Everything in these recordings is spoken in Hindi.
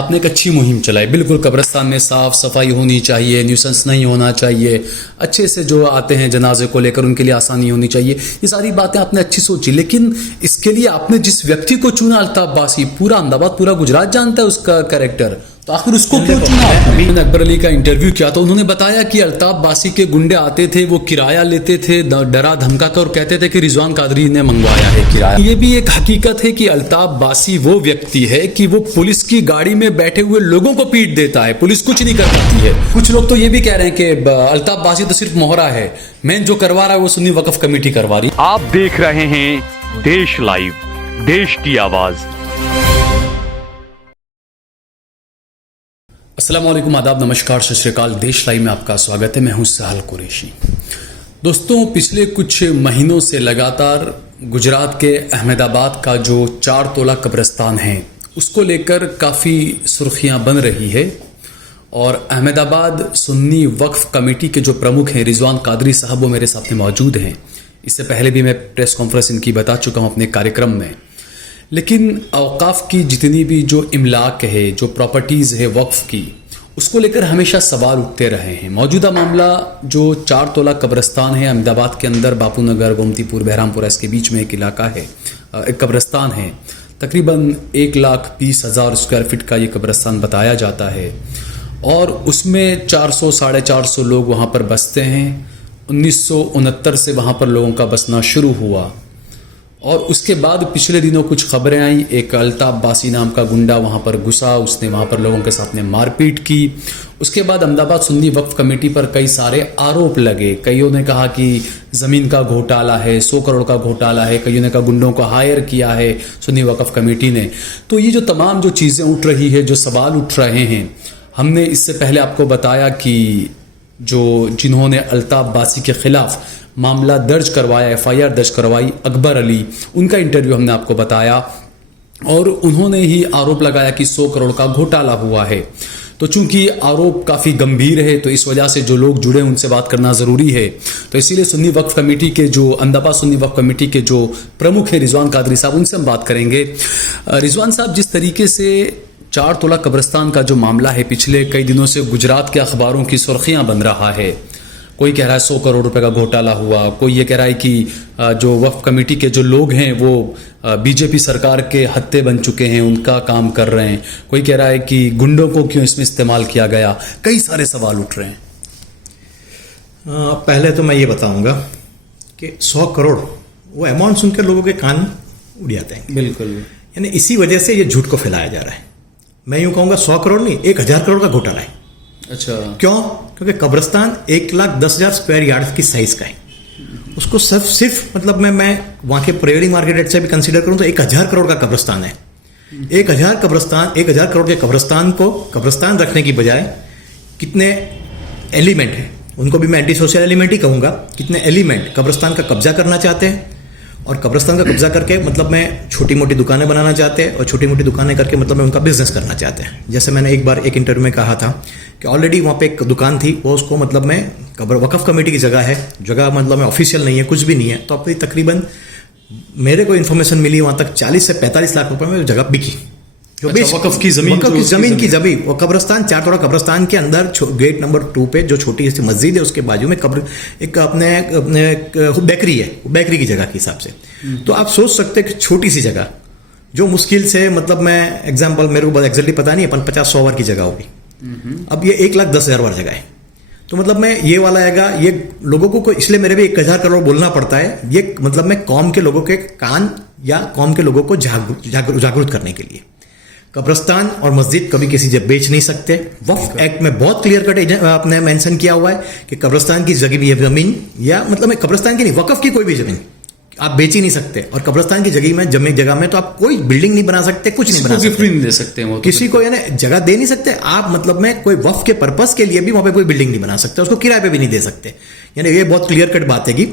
आपने एक अच्छी मुहिम चलाई, बिल्कुल कब्रिस्तान में साफ सफाई होनी चाहिए, न्यूसेंस नहीं होना चाहिए, अच्छे से जो आते हैं जनाजे को लेकर उनके लिए आसानी होनी चाहिए, ये सारी बातें आपने अच्छी सोची। लेकिन इसके लिए आपने जिस व्यक्ति को चुना, अल्ताफ बासी, पूरा अहमदाबाद पूरा गुजरात जानता है उसका कैरेक्टर, तो आखिर उसको क्यों चुना? मैंने अकबर अली का इंटरव्यू किया तो उन्होंने बताया कि अल्ताफ बासी के गुंडे आते थे, वो किराया लेते थे, डरा धमका कर कहते थे कि रिजवान कादरी ने मंगवाया है किराया। ये भी एक हकीकत है कि अल्ताफ बासी वो व्यक्ति है कि वो पुलिस की गाड़ी में बैठे हुए लोगों को पीट देता है, पुलिस कुछ नहीं कर पाती है। कुछ लोग तो ये भी कह रहे हैं कि अल्ताफ बासी तो सिर्फ मोहरा है, मेन जो करवा रहा है वो सुन्नी वक्फ कमेटी करवा रही। आप देख रहे हैं देश लाइव, देश की आवाज। अस्सलाम वालेकुम, आदाब, नमस्कार, सत श्री अकाल। देश लाइव में आपका स्वागत है। मैं हूं सहल कुरैशी। दोस्तों, पिछले कुछ महीनों से लगातार गुजरात के अहमदाबाद का जो 4 तोला कब्रिस्तान है उसको लेकर काफ़ी सुर्खियां बन रही है और अहमदाबाद सुन्नी वक्फ कमेटी के जो प्रमुख हैं रिजवान कादरी साहब, वो मेरे सामने मौजूद हैं। इससे पहले भी मैं प्रेस कॉन्फ्रेंस इनकी बता चुका हूं अपने कार्यक्रम में। लेकिन औकाफ की जितनी भी जो इमलाक है, जो प्रॉपर्टीज़ है वक्फ की, उसको लेकर हमेशा सवाल उठते रहे हैं। मौजूदा मामला जो 4 तोला कब्रिस्तान है अहमदाबाद के अंदर, बापू नगर, गोमतीपुर, बहरामपुरा, इसके बीच में एक इलाका है, एक कब्रिस्तान है। तकरीबन 1,20,000 स्क्वायर फीट का ये कब्रिस्तान बताया जाता है और उसमें 400-450 लोग वहाँ पर बसते हैं। 1969 से वहाँ पर लोगों का बसना शुरू हुआ और उसके बाद पिछले दिनों कुछ खबरें आई, एक अल्ताफ बासी नाम का गुंडा वहाँ पर घुसा, उसने वहाँ पर लोगों के साथ में मारपीट की। उसके बाद अहमदाबाद सुन्नी वक्फ कमेटी पर कई सारे आरोप लगे। कईयों ने कहा कि ज़मीन का घोटाला है, 100 करोड़ का घोटाला है, कईयों ने कहा गुंडों को हायर किया है सुन्नी वक्फ कमेटी ने। तो ये जो तमाम जो चीज़ें उठ रही है, जो सवाल उठ रहे हैं, हमने इससे पहले आपको बताया कि जो जिन्होंने अल्ताफ बासी के खिलाफ मामला दर्ज करवाया, FIR दर्ज करवाई, अकबर अली, उनका इंटरव्यू हमने आपको बताया और उन्होंने ही आरोप लगाया कि 100 करोड़ का घोटाला हुआ है। तो चूंकि आरोप काफ़ी गंभीर है तो इस वजह से जो लोग जुड़े उनसे बात करना ज़रूरी है। तो इसीलिए सुन्नी वक्फ कमेटी के जो अहमदाबाद सुन्नी वक्फ कमेटी के जो प्रमुख हैं रिजवान कादरी साहब, उनसे हम बात करेंगे। रिजवान साहब, जिस तरीके से 4 तोला कब्रिस्तान का जो मामला है पिछले कई दिनों से गुजरात के अखबारों की सुर्खियां बन रहा है, कोई कह रहा है 100 करोड़ रुपए का घोटाला हुआ, कोई ये कह रहा है कि जो वक्फ कमेटी के जो लोग हैं वो बीजेपी सरकार के हत्थे बन चुके हैं, उनका काम कर रहे हैं, कोई कह रहा है कि गुंडों को क्यों इसमें इस्तेमाल किया गया। कई सारे सवाल उठ रहे हैं। पहले तो मैं ये बताऊंगा कि 100 करोड़ वो अमाउंट सुनकर लोगों के कान उड़ जाते हैं। बिल्कुल, यानी इसी वजह से ये झूठ को फैलाया जा रहा है। मैं यूं कहूंगा 100 करोड़ नहीं, 1,000 करोड़ का घोटाला है। अच्छा, क्यों? क्योंकि कब्रिस्तान 1,10,000 स्क्वायर यार्ड की साइज का है। उसको सिर्फ मतलब मैं वहां के प्रेयरिंग मार्केट रेट से भी कंसीडर करूं तो 1,000 करोड़ का कब्रिस्तान है। 1,000 करोड़ के कब्रिस्तान को कब्रिस्तान रखने की बजाय कितने एलिमेंट हैं, उनको भी मैं एंटी सोशल एलिमेंट ही कहूंगा, कितने एलिमेंट कब्रिस्तान का कब्जा करना चाहते हैं और कब्रिस्तान का कब्जा करके मतलब मैं छोटी मोटी दुकानें बनाना चाहते हैं और छोटी मोटी दुकानें करके मतलब मैं उनका बिजनेस करना चाहते हैं। जैसे मैंने एक बार एक इंटरव्यू में कहा था कि ऑलरेडी वहाँ पे एक दुकान थी, वो उसको मतलब मैं वक्फ कमेटी की जगह है, जगह मतलब मैं ऑफिशियल नहीं है, कुछ भी नहीं है, तो अपनी तकरीबन मेरे को इन्फॉर्मेशन मिली वहाँ तक 40 से 45 लाख रुपए में जगह बिकी। जो वक्फ की जमीन वो कब्रिस्तान 4 तोला कब्रिस्तान के अंदर गेट नंबर 2 पे जो छोटी सी मस्जिद है उसके बाजू में एक अपने बेकरी है, बेकरी की जगह के हिसाब से। तो आप सोच सकते हैं कि छोटी सी जगह जो मुश्किल से मतलब मैं एग्जाम्पल मेरे को एग्जैक्टली पता नहीं है, 50-100 ओवर की जगह होगी। अब ये 1,10,000 ओवर जगह है, तो मतलब मैं ये वाला आएगा, ये लोगों को इसलिए मेरे भी 1,000 करोड़ बोलना पड़ता है। ये मतलब मैं कौम के लोगों के कान या कौम के लोगों को जागरूक करने के लिए। कब्रिस्तान और मस्जिद कभी किसी से बेच नहीं सकते। वक्फ एक्ट में बहुत क्लियर कट आपने मेंशन किया हुआ है कि कब्रिस्तान की जमीन या मतलब कब्रिस्तान की नहीं, वक्फ की कोई भी जमीन आप बेच ही नहीं सकते। और कब्रिस्तान की जगह में तो आप कोई बिल्डिंग नहीं बना सकते, कुछ नहीं बना सकते, गिफ्ट नहीं दे सकते, वो किसी को यानी जगह दे नहीं सकते आप। मतलब में कोई वक्फ के पर्पस के लिए भी वहां पे कोई बिल्डिंग नहीं बना सकते, उसको किराए पे भी नहीं दे सकते। यानी ये बहुत क्लियर कट बात है कि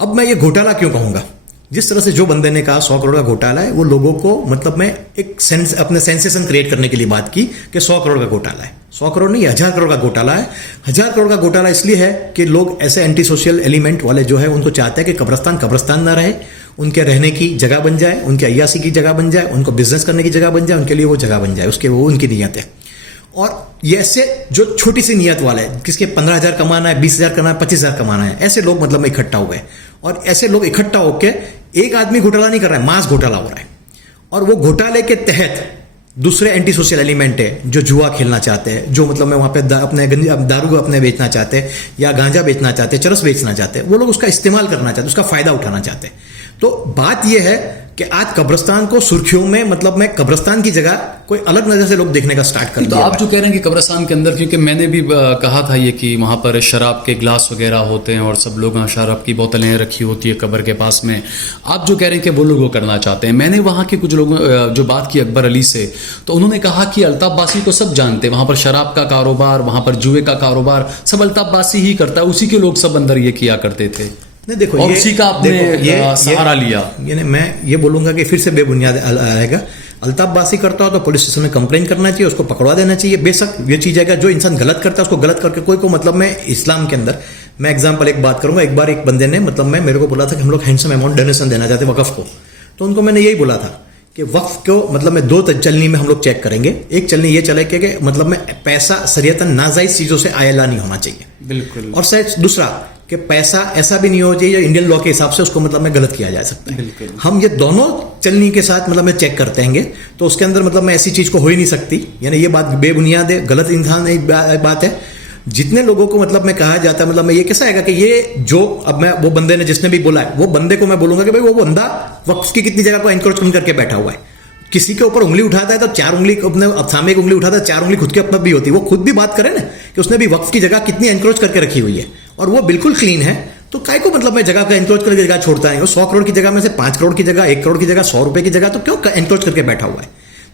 अब मैं ये घोटाला क्यों कहूंगा, जिस तरह से जो बंदे ने कहा 100 करोड़ का घोटाला है, वो लोगों को मतलब मैं एक अपने सेंसेशन क्रिएट करने के लिए बात की कि 100 करोड़ का घोटाला है। 100 करोड़ नहीं, 1000 करोड़ का घोटाला है। 1000 करोड़ का घोटाला इसलिए है कि लोग ऐसे एंटी सोशल एलिमेंट वाले जो है उनको चाहते हैं कि कब्रस्तान कब्रस्तान ना रहे, उनके रहने की जगह बन जाए, उनके अय्यासी की जगह बन जाए, उनको बिजनेस करने की जगह बन जाए, उनके लिए वो जगह बन जाए, उसके वो उनकी नीयत है। और ये ऐसे जो छोटी सी नीयत वाले हैं, किसके 15,000 कमाना है, 20,000 कमाना है, 25,000 कमाना है, ऐसे लोग मतलब में इकट्ठा हो गए। और ऐसे लोग इकट्ठा होकर एक आदमी घोटाला नहीं कर रहा है, मास घोटाला हो रहा है। और वो घोटाले के तहत दूसरे एंटी सोशल एलिमेंट है जो जुआ खेलना चाहते हैं, जो मतलब मैं वहां पे अपने दारू अपने बेचना चाहते हैं या गांजा बेचना चाहते हैं, चरस बेचना चाहते हैं, वो लोग उसका इस्तेमाल करना चाहते हैं, उसका फायदा उठाना चाहते हैं। तो बात यह है कि आज कब्रिस्तान को सुर्खियों में मतलब मैं कब्रिस्तान की जगह कोई अलग नजर से लोग देखने का स्टार्ट कर तो दिया। आप जो कह रहे हैं कि कब्रिस्तान के अंदर, क्योंकि मैंने भी कहा था ये कि वहां पर शराब के ग्लास वगैरह होते हैं और सब लोग शराब की बोतलें रखी होती है कब्र के पास में, आप जो कह रहे हैं कि वो लोग वो करना चाहते हैं। मैंने वहां के कुछ लोगों जो बात की अकबर अली से, तो उन्होंने कहा कि अल्ताफ बासी को सब जानते हैं, वहां पर शराब का कारोबार, वहां पर जुए का कारोबार सब अल्ताफ बासी ही करता है, उसी के लोग सब अंदर ये किया करते थे। नहीं देखो, और उसी का आपने सहारा लिया। यानी मैं ये बोलूंगा कि फिर से बेबुनियाद आएगा। अल्ताफ बासी करता हो तो पुलिस स्टेशन में कंप्लेन करना चाहिए, उसको पकड़वा देना चाहिए। बेशक ये चीज है कि जो इंसान गलत करता है उसको गलत करके कोई को मतलब मैं इस्लाम के अंदर मैं एग्जांपल एक बात करूंगा। एक बार एक बंदे ने मतलब मैं मेरे को बोला था कि हम लोग हैंडसम अमाउंट डोनेशन देना चाहते वक्फ को, तो उनको मैंने यही बोला था कि वक्फ को मतलब मैं 2 चलनी में हम लोग चेक करेंगे। एक चलनी ये चले कि मतलब में पैसा शरीयतन नाजायज चीजों से आयला नहीं होना चाहिए, बिल्कुल। और शायद दूसरा कि पैसा ऐसा भी नहीं हो चाहिए इंडियन लॉ के हिसाब से उसको मतलब में गलत किया जा सकता है। हम ये दोनों चलनी के साथ मतलब में चेक करते हैं, तो उसके अंदर मतलब में ऐसी चीज को हो ही नहीं सकती। यानी ये बात बेबुनियाद है, गलत इंसान बात है। जितने लोगों को मतलब मैं कहा जाता है मतलब मैं ये कैसा है कि ये जो अब मैं वो बंदे ने जिसने भी बोला है वो बंदे को मैं बोलूंगा कि भाई वो बंदा वक्फ की कितनी जगह को एनक्रोच करके बैठा हुआ है। किसी के ऊपर उंगली उठाता है तो 4 उंगली अपने सामने एक उंगली उठाता है, 4 उंगली खुद के अपना भी होती है। वो खुद भी बात करे ना कि उसने भी वक्फ की जगह कितनी एनक्रोच करके रखी हुई है और वो बिल्कुल क्लीन है, तो काय को मतलब मैं जगह का एनक्रोच करके जगह छोड़ता है। वो 100 करोड़ की जगह में से 5 करोड़ की जगह, 1 करोड़ की जगह, 100 रुपए की जगह तो क्यों एनक्रोच करके बैठा हुआ है?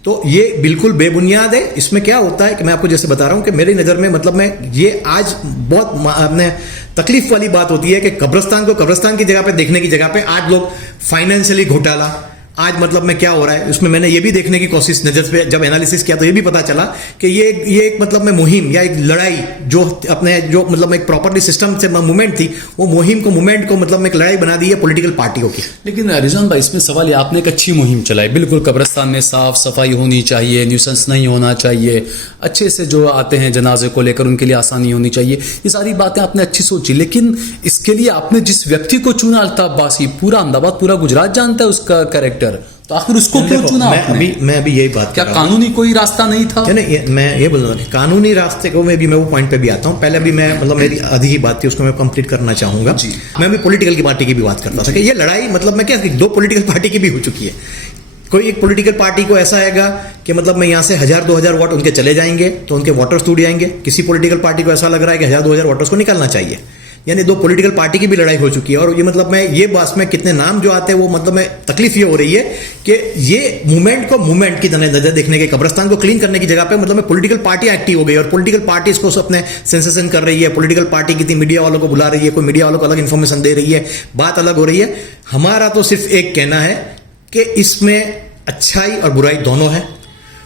तो ये बिल्कुल बेबुनियाद है। इसमें क्या होता है कि मैं आपको जैसे बता रहा हूं कि मेरी नजर में मतलब मैं ये आज बहुत अपने तकलीफ वाली बात होती है कि कब्रिस्तान को कब्रिस्तान की जगह पे देखने की जगह पे आज लोग फाइनेंशियली घोटाला, आज मतलब में क्या हो रहा है उसमें मैंने ये भी देखने की कोशिश नजर पे जब एनालिसिस किया तो ये भी पता चला कि ये एक मतलब में मुहिम या एक लड़ाई जो अपने जो मतलब एक प्रॉपर्टी सिस्टम से मूवमेंट थी, वो मुहिम को मूवमेंट को मतलब एक लड़ाई बना दी है पॉलिटिकल पार्टियों की। लेकिन रिजवान भाई इसमें सवाल ये, आपने एक अच्छी मुहिम चलाई, बिल्कुल कब्रिस्तान में साफ सफाई होनी चाहिए, न्यूसेंस नहीं होना चाहिए, अच्छे से जो आते हैं जनाजे को लेकर उनके लिए आसानी होनी चाहिए, ये सारी बातें आपने अच्छी सोची। लेकिन इसके लिए आपने जिस व्यक्ति को चुना, अल्ताफ बासी, पूरा अहमदाबाद पूरा गुजरात जानता है उसका कैरेक्टर, तो आखिर उसको क्यों चुना आपने? मैं अभी यही बात क्या कानूनी कोई रास्ता नहीं था? मैं ये बोल रहा हूँ कानूनी रास्ते को मैं वो पॉइंट पे भी आता हूँ। पहले भी मैं मतलब मेरी आधी ही बात थी उसको मैं कंप्लीट करना चाहूंगा। मैं भी पॉलिटिकल की पार्टी की भी बात करता था कि ये लड़ाई मतलब मैं क्या 2 पॉलिटिकल पार्टी की भी हो चुकी है। कोई एक पॉलिटिकल पार्टी को ऐसा आएगा कि मतलब मैं यहाँ से 1000-2000 वोट उनके चले जाएंगे तो उनके वोटर्स टूट जाएंगे। किसी पॉलिटिकल पार्टी को ऐसा लग रहा है कि 1000-2000 वोटर्स को निकालना चाहिए। यानी 2 पॉलिटिकल पार्टी की भी लड़ाई हो चुकी है। और ये मतलब मैं ये बात में कितने नाम जो आते हैं वो मतलब मैं तकलीफ ये हो रही है कि ये मूवमेंट को मूवमेंट की तरह नजर देखने के, कब्रिस्तान को क्लीन करने की जगह पे मतलब मैं पॉलिटिकल पार्टी एक्टिव हो गई और पॉलिटिकल पार्टी इसको अपने सेंसेशन कर रही है। पॉलिटिकल पार्टी कितनी मीडिया वालों को बुला रही है, कोई मीडिया वालों को अलग इन्फॉर्मेशन दे रही है, बात अलग हो रही है। हमारा तो सिर्फ एक कहना है कि इसमें अच्छाई और बुराई दोनों है।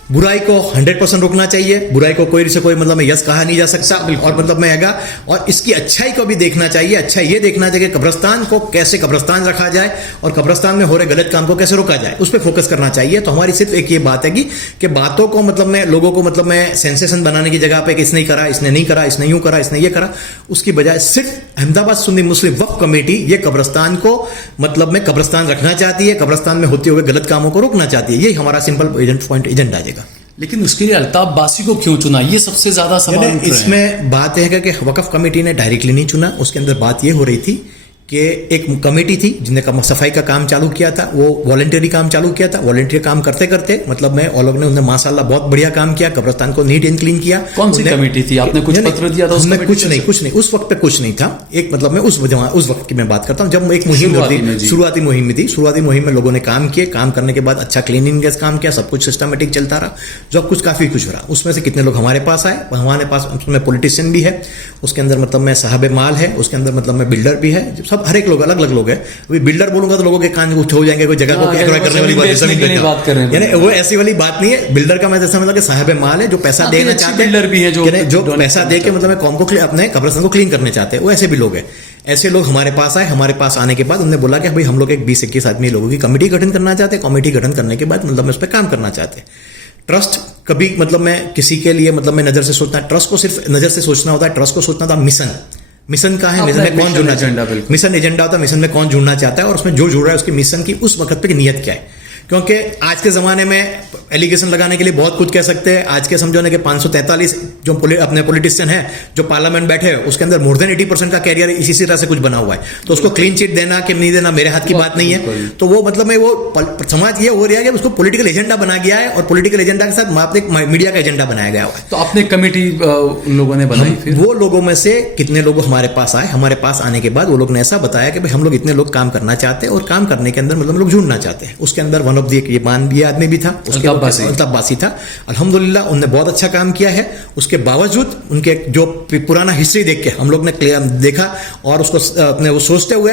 बुराई को 100% रोकना चाहिए, बुराई को कोई से कोई मतलब में यस कहा नहीं जा सकता और मतलब में आएगा। और इसकी अच्छाई को भी देखना चाहिए। अच्छा ये देखना चाहिए कि कब्रिस्तान को कैसे कब्रिस्तान रखा जाए और कब्रिस्तान में हो रहे गलत काम को कैसे रोका जाए, उस पर फोकस करना चाहिए। तो हमारी सिर्फ एक ये बात है कि बातों को मतलब में लोगों को मतलब में सेंसेशन बनाने की जगह पे कि इसने करा, इसने नहीं करा, इसने यूं करा, इसने ये करा, उसकी बजाय सिर्फ अहमदाबाद सुन्नी मुस्लिम वक्फ कमेटी ये कब्रिस्तान को मतलब में कब्रिस्तान रखना चाहती है, कब्रिस्तान में होते हुए गलत कामों को रोकना चाहती है। यही हमारा सिंपल पॉइंट एजेंडा आ जाएगा। लेकिन उसके लिए अल्ताफ बासी को क्यों चुना, ये सबसे ज्यादा सवाल उठ रहे हैं। इसमें बात यह है कि वक्फ कमेटी ने डायरेक्टली नहीं चुना। उसके अंदर बात यह हो रही थी कि एक कमेटी थी जिन्हें सफाई का काम चालू किया था, वो वॉलंटियरी काम चालू किया था। वॉलंटियरी काम करते करते मतलब मैं और लोग ने उन्हें माशाल्लाह बहुत बढ़िया काम किया, कब्रिस्तान को नीट एंड क्लीन किया। कौन सी कमेटी थी? आपने कुछ पत्र दिया था? उसमें कुछ नहीं, उस वक्त पे कुछ नहीं था। एक मतलब मैं उस वक्त की मैं बात करता हूँ जब एक मुहिम शुरुआती मुहिम में थी। शुरुआती मुहिम में लोगों ने काम किए, काम करने के बाद अच्छा क्लीनिंग का काम किया, सब कुछ सिस्टमेटिक चलता रहा, जो कुछ काफी कुछ रहा। उसमें से कितने लोग हमारे पास आए, हमारे पास उसमें पॉलिटिशियन भी है, उसके अंदर मतलब मैं साहब माल है, उसके अंदर मतलब मैं बिल्डर भी है, सब मतलब हर एक लोग अलग अलग लोग हैं। अभी बिल्डर बोलूंगा तो लोगों के कान उठ हो जाएंगे, कोई जगह को एक्वायर करने वाली बात है, यानी वो ऐसी वाली बात नहीं है। बिल्डर का मैं जैसा मतलब कि साहब माल है जो पैसा देना चाहते हैं, बिल्डर भी है जो पैसा दे के मतलब कॉम को अपने कब्रिस्तान को क्लीन करने चाहते हैं, वो ऐसे भी लोग हैं। ऐसे लोग हमारे पास आए, हमारे पास आने के बाद उन्होंने बोला कि भाई हम लोग एक 20-21 आदमी लोगों की कमेटी गठन करना चाहते हैं। कमेटी गठन करने के बाद मतलब उस पर काम करना चाहते हैं। ट्रस्ट कभी मतलब मैं किसी के लिए मतलब मैं नजर से सोचना, ट्रस्ट को सिर्फ नजर से सोचना होता है, ट्रस्ट को सोचना होता है मिशन का है, मिशन में कौन जुड़ना चाहता है, मिशन एजेंडा होता है, मिशन में कौन जुड़ना चाहता है और उसमें जो जुड़ रहा है उसकी मिशन की उस वक्त पे नियत क्या है। क्योंकि आज के जमाने में एलिगेशन लगाने के लिए बहुत कुछ कह सकते हैं। आज के समझो कि 543 जो अपने पॉलिटिशियन है जो पार्लियामेंट बैठे हैं उसके अंदर मोर देन 80% का कैरियर इसी तरह से कुछ बना हुआ है। तो उसको क्लीन चिट देना कि नहीं देना मेरे हाथ की बात नहीं है। तो वो मतलब में वो समाज ये हो रहा है कि उसको पॉलिटिकल एजेंडा बना गया है और पॉलिटिकल एजेंडा के साथ मीडिया का एजेंडा बनाया गया हुआ है। तो अपने कमेटी उन लोगों ने बनाई, फिर वो लोगों में से कितने लोग हमारे पास आए, हमारे पास आने के बाद वो लोग ने ऐसा बताया कि भाई हम लोग इतने लोग काम करना चाहते हैं और काम करने के अंदर मतलब लोग जुड़ना चाहते हैं। उसके अंदर वन ऑफ दी ये आदमी भी था, अल्ताफ था। अल्हम्दुलिल्लाह उन्होंने बहुत अच्छा काम किया है। उसके बावजूद उनके जो पुराना हिस्ट्री देख के हम लोग ने देखा और उसको अपने वो सोचते हुए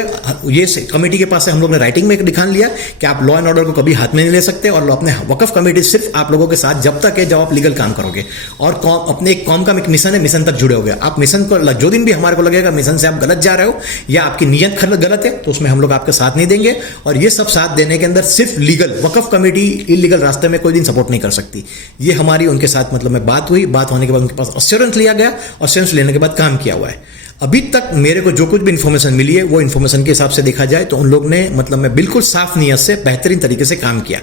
ये कमेटी के पास से हम लोग ने राइटिंग में दिखान लिया कि आप लॉ एंड ऑर्डर को कभी हाथ में नहीं ले सकते और अपने वक्फ कमेटी सिर्फ आप लोगों के साथ जब तक है जब आप लीगल काम करोगे और अपने एक कौम का एक मिशन है, मिशन तक जुड़े होगे। आप मिशन को जो दिन भी हमारे को लगेगा मिशन से आप गलत जा रहे हो या आपकी नीयत गलत है तो उसमें हम लोग आपके साथ नहीं देंगे। और ये सब साथ देने के अंदर सिर्फ लीगल, वक्फ कमेटी इलीगल रास्ते में कोई दिन सपोर्ट नहीं कर सकती। ये हमारी उनके साथ मतलब में बात हुई, बात होने के बाद उनके पास अश्योरेंस लिया गया और अश्योरेंस लेने के बाद काम किया हुआ है। अभी तक मेरे को जो कुछ भी इन्फॉर्मेशन मिली है वो इन्फॉर्मेशन के हिसाब से देखा जाए तो उन लोग ने मतलब में बिल्कुल साफ नीयत से बेहतरीन तरीके से काम किया।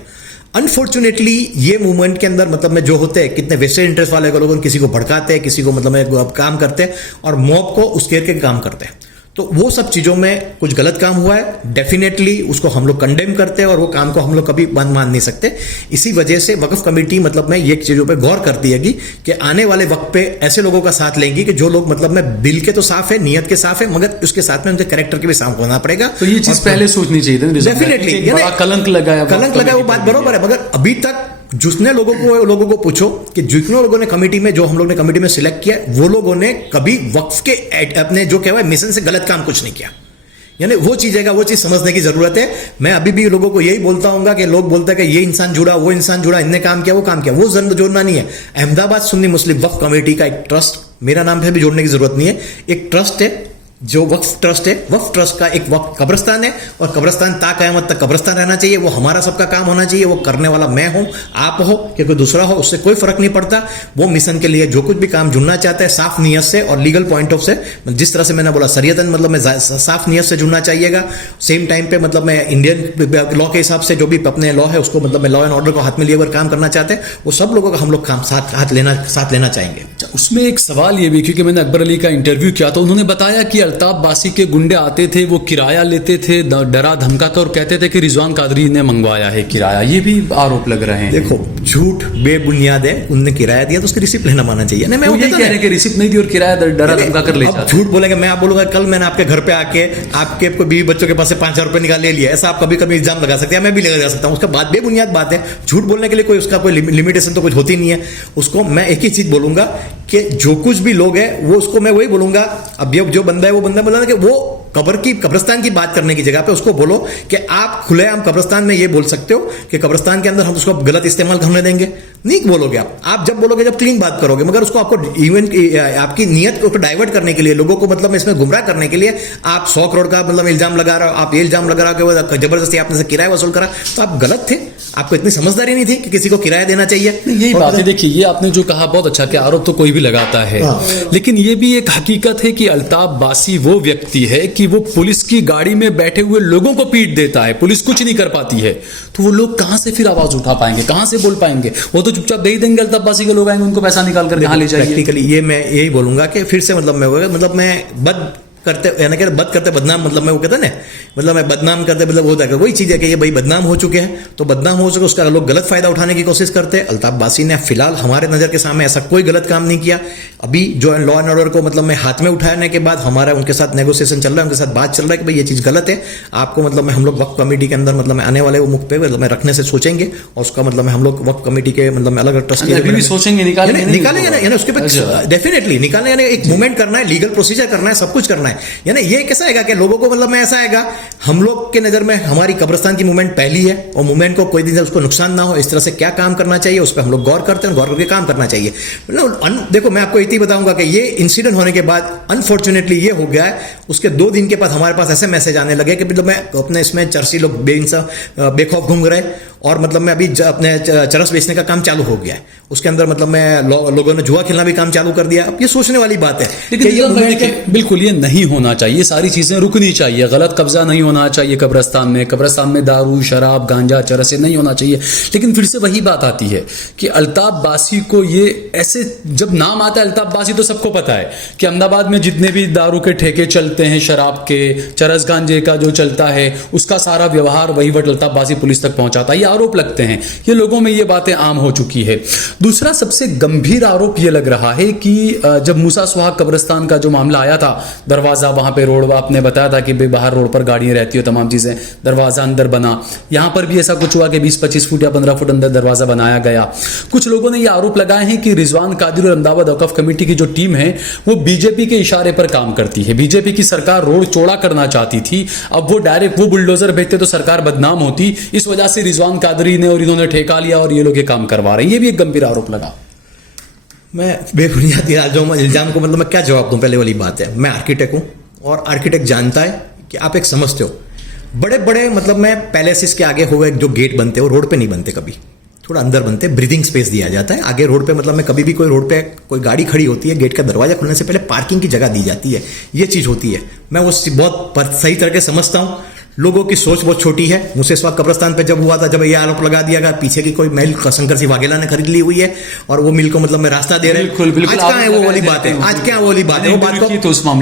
अनफॉर्चुनेटली ये मूवमेंट के अंदर मतलब में जो होते हैं कितने वेस्टेड इंटरेस्ट वाले लोग किसी को भड़काते हैं, किसी को मतलब में काम करते हैं और मॉब को उसकेर के काम करते हैं। तो वो सब चीजों में कुछ गलत काम हुआ है, डेफिनेटली उसको हम लोग कंडेम करते हैं और वो काम को हम लोग कभी बंद मान नहीं सकते। इसी वजह से वक्फ कमेटी मतलब में ये चीजों पे गौर करती है कि आने वाले वक्त पे ऐसे लोगों का साथ लेंगी कि जो लोग मतलब में दिल के तो साफ है, नियत के साफ है, मगर उसके साथ में उनके कैरेक्टर के भी साफ होना पड़ेगा। तो ये चीज पहले सोचनी चाहिए थी, डेफिनेटली कलंक लगाया वो बात बरोबर है। मगर अभी तक जितने लोगों को पूछो कि जितने लोगों ने कमेटी में जो हम लोग ने कमेटी में सिलेक्ट किया वो लोगों ने कभी वक्फ के अपने जो कहवा मिशन से गलत काम कुछ नहीं किया। यानी वो चीज है, वो चीज समझने की जरूरत है। मैं अभी भी लोगों को यही बोलता हूँ कि लोग बोलते हैं कि ये इंसान जुड़ा, वो इंसान जुड़ा, इनने काम किया, वो काम किया, वो जोड़ना नहीं है। अहमदाबाद सुन्नी मुस्लिम वक्फ कमेटी का एक ट्रस्ट, मेरा नाम है भी जोड़ने की जरूरत नहीं है, एक ट्रस्ट है जो वक्फ ट्रस्ट है। वक्फ ट्रस्ट का एक वक्फ कब्रिस्तान है और कब्रिस्तान ता कयामत तक कब्रिस्तान रहना चाहिए। वो हमारा सबका काम होना चाहिए। वो करने वाला मैं हूं, आप हो कि कोई दूसरा हो, उससे कोई फर्क नहीं पड़ता। वो मिशन के लिए जो कुछ भी काम जुड़ना चाहता है साफ नियत से और लीगल पॉइंट ऑफ से, जिस तरह से मैंने बोला शरीयतन मतलब मैं साफ नियत से जुड़ना चाहिएगा। सेम टाइम पे मतलब मैं इंडियन लॉ के हिसाब से जो भी अपने लॉ है उसको मतलब मैं लॉ एंड ऑर्डर को हाथ में लिए अगर काम करना चाहते हैं वो सब लोगों का हम लोग काम साथ लेना चाहेंगे। उसमें एक सवाल ये भी, क्योंकि मैंने अकबर अली का इंटरव्यू किया तो उन्होंने बताया कि अल्ताफ बासी के गुंडे आते थे, वो किराया लेते थे, डरा धमका कर और कहते थे कि रिजवान कादरी ने मंगवाया है किराया। ये भी आरोप लग रहे हैं। देखो झूठ बेबुनियाद है, उनने किराया दिया तो उसकी रिसिप्ट लेना मानना चाहिए ना। मैं वो ये कह रहे हैं कि रिसिप्ट नहीं दी और किराया डरा धमका कर ले जाते। झूठ बोलेंगे, मैं आप बोलूंगा कल मैंने आपके घर पे आके आपके बीवी बच्चों के पास से 5,000 रुपए निकाल ले लिया, ऐसा आप कभी कभी इल्जाम लगा सकते हैं, मैं भी लगा सकता हूं। उसका बात बेबुनियाद बात है। झूठ बोलने के लिए कोई उसका कोई लिमिटेशन तो कुछ होती नहीं है। उसको मैं एक ही चीज बोलूंगा कि जो कुछ भी लोग है वो उसको मैं वही बोलूंगा। अब जो बंदा है वो बंदा बोला कि वो कब्रिस्तान की बात करने की जगह पे उसको बोलो कि आप खुलेआम कब्रिस्तान में ये बोल सकते हो कि कब्रिस्तान के अंदर हम उसको गलत इस्तेमाल करने देंगे। नहीं बोलोगे आप जब बोलोगे जब क्लीन बात करोगे। मगर उसको आपको इवन आपकी नियत को डाइवर्ट करने के लिए, लोगों को मतलब इसमें गुमराह करने के लिए आप 100 करोड़ का मतलब इल्जाम लगा रहे हो, आप ये इल्जाम लगा रहे हो जबरदस्ती आपने से किराया वसूल करा, तो आप गलत थे। आपको इतनी समझदारी नहीं थी कि किसी को किराया देना चाहिए। यही बात है। देखिए ये आपने जो कहा बहुत अच्छा कि आरोप तो कोई भी लगाता है, लेकिन ये भी एक हकीकत है कि अल्ताफ बासी वो व्यक्ति है कि वो पुलिस की गाड़ी में बैठे हुए लोगों को पीट देता है, पुलिस कुछ नहीं कर पाती है। तो वो लोग कहां से फिर आवाज उठा पाएंगे, कहां से बोल पाएंगे? वो तो चुपचाप दे ही देंगे। अल्ताफ बासी के लोग आएंगे, उनको पैसा निकाल कर कहां ले जाएंगे? प्रैक्टिकली ये मैं यही बोलूंगा कि फिर से मतलब मैं बद करते यानी कि बद करते बदनाम, मतलब मैं वो कहता ना, मतलब मैं बदनाम करते मतलब होता है वही चीज है कि ये भाई बदनाम हो चुके हैं, तो बदनाम हो चुके उसका लोग गलत फायदा उठाने की कोशिश करते हैं। अल्ताफ बासी ने फिलहाल हमारे नजर के सामने ऐसा कोई गलत काम नहीं किया। अभी जो लॉ एंड ऑर्डर को मतलब मैं हाथ में उठाने के बाद हमारा उनके साथ नेगोशिएशन चल रहा है, उनके साथ बात चल रहा है कि भाई ये चीज गलत है, आपको मतलब मैं हम लोग वक्फ कमेटी के अंदर मतलब आने वाले वो मुख पे मतलब मैं रखने से सोचेंगे और उसका मतलब हम लोग वक्फ कमेटी के मतलब अलग अलग ट्रस्ट सोचेंगे निकालेंगे ना, उसके पे डेफिनेटली निकालने, यानी एक मूवमेंट करना है, लीगल प्रोसीजर करना है, सब कुछ करना है। है। यानी ये कैसा आएगा कि लोगों को मतलब में ऐसा आएगा, हम लोग के नजर में हमारी कब्रिस्तान की मूवमेंट पहली है और मूवमेंट को कोई दिन उसको नुकसान ना हो, इस तरह से क्या काम करना चाहिए उस पर हम लोग गौर करते हैं, गौर करके काम करना चाहिए। देखो मैं आपको इतनी बताऊंगा कि ये इंसिडेंट होने के बाद अनफॉर्चुनेटली ये हो गया है, उसके 2 दिन के बाद हमारे पास ऐसे मैसेज आने लगे कि मतलब मैं अपने इसमें चरसी लोग बेखौफ घूम रहे और मतलब मैं अभी अपने चरस बेचने का काम चालू हो गया है, उसके अंदर मतलब मैं लोगों ने जुआ खेलना भी काम चालू कर दिया। अब ये सोचने वाली बात है। लेकिन बिल्कुल ये नहीं होना चाहिए, सारी चीजें रुकनी चाहिए, गलत कब्जा नहीं होना चाहिए कब्रिस्तान में दारू शराब गांजा चरस नहीं होना चाहिए। लेकिन फिर से वही बात आती है कि अल्ताफ बासी को ये ऐसे जब नाम आता है अल्ताफ बासी तो सबको पता है कि अहमदाबाद में जितने भी दारू के ठेके चलते हैं, शराब के, चरस गांजे का जो चलता है, उसका सारा व्यवहार वहीवट अल्ताफ बासी पुलिस तक पहुंचाता है। ये आरोप लगते हैं, ये लोगों में ये बातें आम हो चुकी है। दूसरा सबसे गंभीर आरोप ये लग रहा है कि जब मूसा सुहाग कब्रिस्तान का जो मामला आया था, दरवाजा वहां पे रोड आपने बताया था कि बाहर रोड पर गाड़ियां रहती हो, तमाम चीजें, दरवाजा अंदर बना, यहां पर भी ऐसा कुछ हुआ कि 20-25 फुट या 15 फुट अंदर दरवाजा बनाया गया। कुछ लोगों ने ये आरोप लगाए हैं कि रिजवान कादिर और अहमदाबाद वक्फ कमेटी की जो टीम है वो बीजेपी के इशारे पर काम करती है। बीजेपी की सरकार रोड चौड़ा करना चाहती थी, अब वो डायरेक्ट वो बुलडोजर भेजते तो सरकार बदनाम होती, इस वजह से रिजवान कादरी ने और इन्होंने ठेका लिया और ये लोग ये काम करवा रहे हैं। ये भी एक गंभीर आरोप लगा। मैं बेबुनियाद इल्जाम को मतलब मैं क्या जवाब दूं? पहले वाली बात है, मैं आर्किटेक्ट हूं और आर्किटेक्ट जानता है कि आप एक समझते हो बड़े बड़े मतलब मैं पैलेसेस के आगे हुए जो गेट बनते हैं वो रोड पे नहीं बनते, कभी थोड़ा अंदर बनते, ब्रीदिंग स्पेस दिया जाता है। आगे रोड पे मतलब में कभी भी कोई रोड पे कोई गाड़ी खड़ी होती है, गेट का दरवाजा खुलने से पहले पार्किंग की जगह दी जाती है, ये चीज होती है। मैं वो बहुत सही तरह के समझता हूं। लोगों की सोच बहुत छोटी है। मुझसे इस वक्त कब्रिस्तान पे जब हुआ था, जब ये आरोप लगा दिया गया पीछे की कोई मिल शंकर सिंह वाघेला ने खरीद ली हुई है और वो मिल को मतलब में रास्ता दे रहे हैं। आज कहाँ है वो वाली बात है? आज क्या वो वाली बात है? वो बात को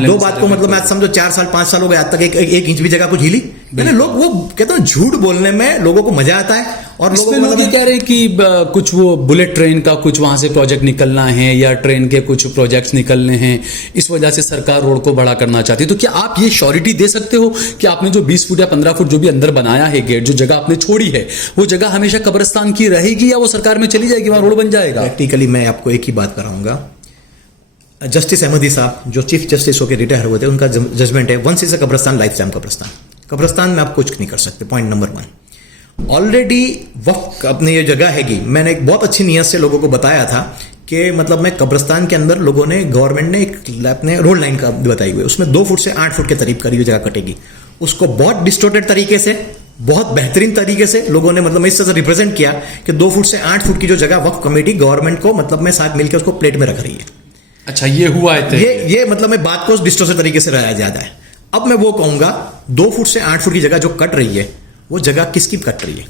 दो बात को मतलब मैं आज समझो 4 साल 5 साल हो गए, आज तक एक इंच भी जगह कुछ हिली। मैंने लोग वो कहते हैं झूठ बोलने में लोगों को मजा आता है और लोग ये कह रहे हैं कि कुछ वो बुलेट ट्रेन का कुछ वहां से प्रोजेक्ट निकलना है या ट्रेन के कुछ प्रोजेक्ट्स निकलने हैं, इस वजह से सरकार रोड को बड़ा करना चाहती है। तो क्या आप ये श्योरिटी दे सकते हो कि आपने जो 20 फुट या 15 फुट जो भी अंदर बनाया है गेट, जो जगह आपने छोड़ी है, वो जगह हमेशा कब्रिस्तान की रहेगी या वो सरकार में चली जाएगी, वहां रोड बन जाएगा? प्रैक्टिकली मैं आपको एक ही बात कराऊंगा। जस्टिस अहमदी साहब जो चीफ जस्टिस होकर रिटायर हुए थे, उनका जजमेंट है वंस इज अ कब्रिस्तान लाइफ टाइम कब्रिस्तान। कब्रिस्तान में आप कुछ नहीं कर सकते। पॉइंट नंबर 1, ऑलरेडी वक्त अपनी ये जगह हैगी। मैंने एक बहुत अच्छी नियत से लोगों को बताया था कि मतलब मैं कब्रिस्तान के अंदर लोगों ने गवर्नमेंट ने एक अपने रोड लाइन का बताई हुई है, उसमें 2 फुट से 8 फुट के करीब करीब जगह कटेगी। उसको बहुत डिस्टोर्टेड तरीके से, बहुत बेहतरीन तरीके से लोगों ने मतलब इस तरह से रिप्रेजेंट किया कि 2 फुट से 8 फुट की जो जगह वक्फ कमेटी गवर्नमेंट को मतलब में साथ मिलकर उसको प्लेट में रख रही है। अच्छा, ये हुआ है? ये मतलब मैं बात को डिस्टोर्टेड तरीके से रहा जाता है। अब मैं वो कहूंगा 2 फुट से 8 फुट की जगह जो कट रही है, वो जगह किसकी कट रही है?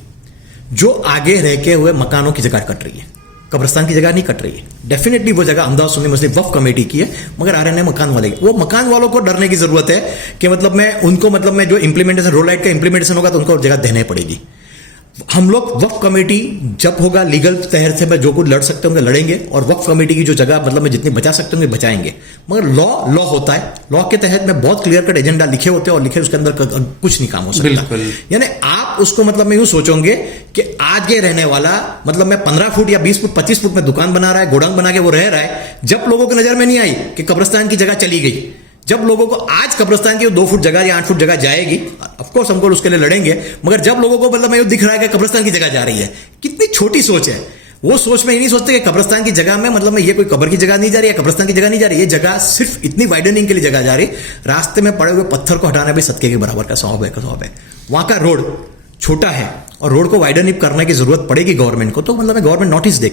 जो आगे रह के हुए मकानों की जगह कट रही है, कब्रिस्तान की जगह नहीं कट रही है। डेफिनेटली वो जगह अहमदाबाद सुन्नी मुस्लिम वक्फ कमेटी की है, मगर आरएनए मकान वाले की। वो मकान वालों को डरने की जरूरत है कि मतलब मैं उनको मतलब मैं जो इंप्लीमेंटेशन रोड लाइट का इंप्लीमेंटेशन होगा तो उनको जगह देने पड़ेगी। हम लोग वक्फ कमेटी जब होगा लीगल तहत से मैं जो कुछ लड़ सकते होंगे लड़ेंगे और वक्फ कमेटी की जो जगह मतलब मैं जितनी बचा सकते होंगे बचाएंगे। मगर लॉ होता है, लॉ के तहत में बहुत क्लियर कट एजेंडा लिखे होते हैं और लिखे उसके अंदर कुछ नहीं काम हो सकता। यानी आप उसको मतलब मैं यूं सोचोगे कि आज ये रहने वाला मतलब मैं 15 फुट या 20 फुट 25 फुट में दुकान बना रहा है, गोडाउन बना के वो रह रहा है। जब लोगों की नजर में नहीं आई कि कब्रिस्तान की जगह चली गई, जब लोगों को आज कब्रिस्तान की 2 फुट जगह या 8 फुट जगह जाएगी, ऑफकोर्स हमको उसके लिए लड़ेंगे, मगर जब लोगों को मतलब मैं दिख रहा है कि कब्रिस्तान की जगह जा रही है, कितनी छोटी सोच है। वो सोच में ये नहीं सोचते कि कब्रिस्तान की जगह में मतलब मैं ये कोई कब्र की जगह नहीं जा रही है, कब्रिस्तान की जगह नहीं जा रही, ये जगह सिर्फ इतनी वाइडनिंग के लिए जगह जा रही। रास्ते में पड़े हुए पत्थर को हटाना भी सदके के बराबर का सवाब है। वहां का रोड छोटा है और रोड को वाइडन अप करने की जरूरत पड़ेगी गवर्नमेंट को, तो मतलब गवर्नमेंट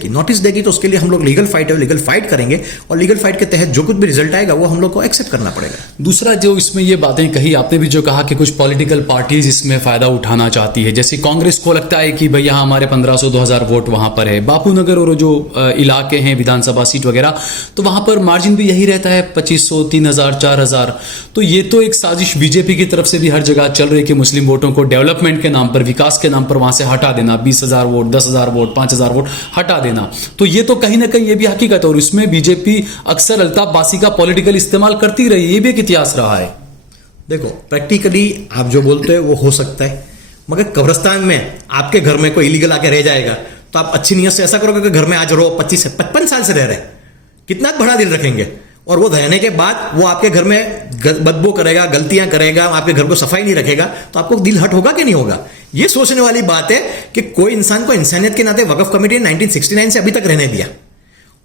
नोटिस देगी तो उसके लिए हम लोग लीगल फाइट करेंगे और लीगल फाइट के तहत जो कुछ भी रिजल्ट आएगा वो हम लोग को एक्सेप्ट करना पड़ेगा। दूसरा जो इसमें ये बातें कही आपने भी, जो कहा कि कुछ पॉलिटिकल पार्टीज इसमें फायदा उठाना चाहती है, जैसे कांग्रेस को लगता है कि भाई यहाँ हमारे 1500-2000 वोट वहां पर है, बापू नगर और जो इलाके हैं विधानसभा सीट वगैरह, तो वहां पर मार्जिन भी यही रहता है 2500, 3000, 4000। तो ये तो एक साजिश बीजेपी की तरफ से भी हर जगह चल रही है कि मुस्लिम वोटों को डेवलपमेंट के नाम पर, विकास के नाम पर वहां से हटा देना, 20,000 वोट, 10,000 वोट, 5,000 वोट हटा देना। तो ये तो कहीं ना कहीं ये भी हकीकत है और इसमें बीजेपी अक्सर अल्ताफ बासी का पॉलिटिकल इस्तेमाल करती रही है, ये भी एक इतिहास रहा है। देखो प्रैक्टिकली आप जो बोलते हैं वो हो सकता है, मगर कब्रिस्तान में आपके घर में कोई इलीगल आके रह जाएगा तो आप अच्छी नीयत से ऐसा करोगे कि घर में आज रहो, 55 साल से रह रहे, कितना बड़ा दिल रखेंगे। और वो रहने के बाद वो आपके घर में बदबू करेगा, गलतियां करेगा, आपके घर को सफाई नहीं रखेगा, तो आपको दिल हट होगा कि नहीं होगा? ये सोचने वाली बात है कि कोई इंसान को इंसानियत के नाते वक्फ कमेटी ने 1969 से अभी तक रहने दिया,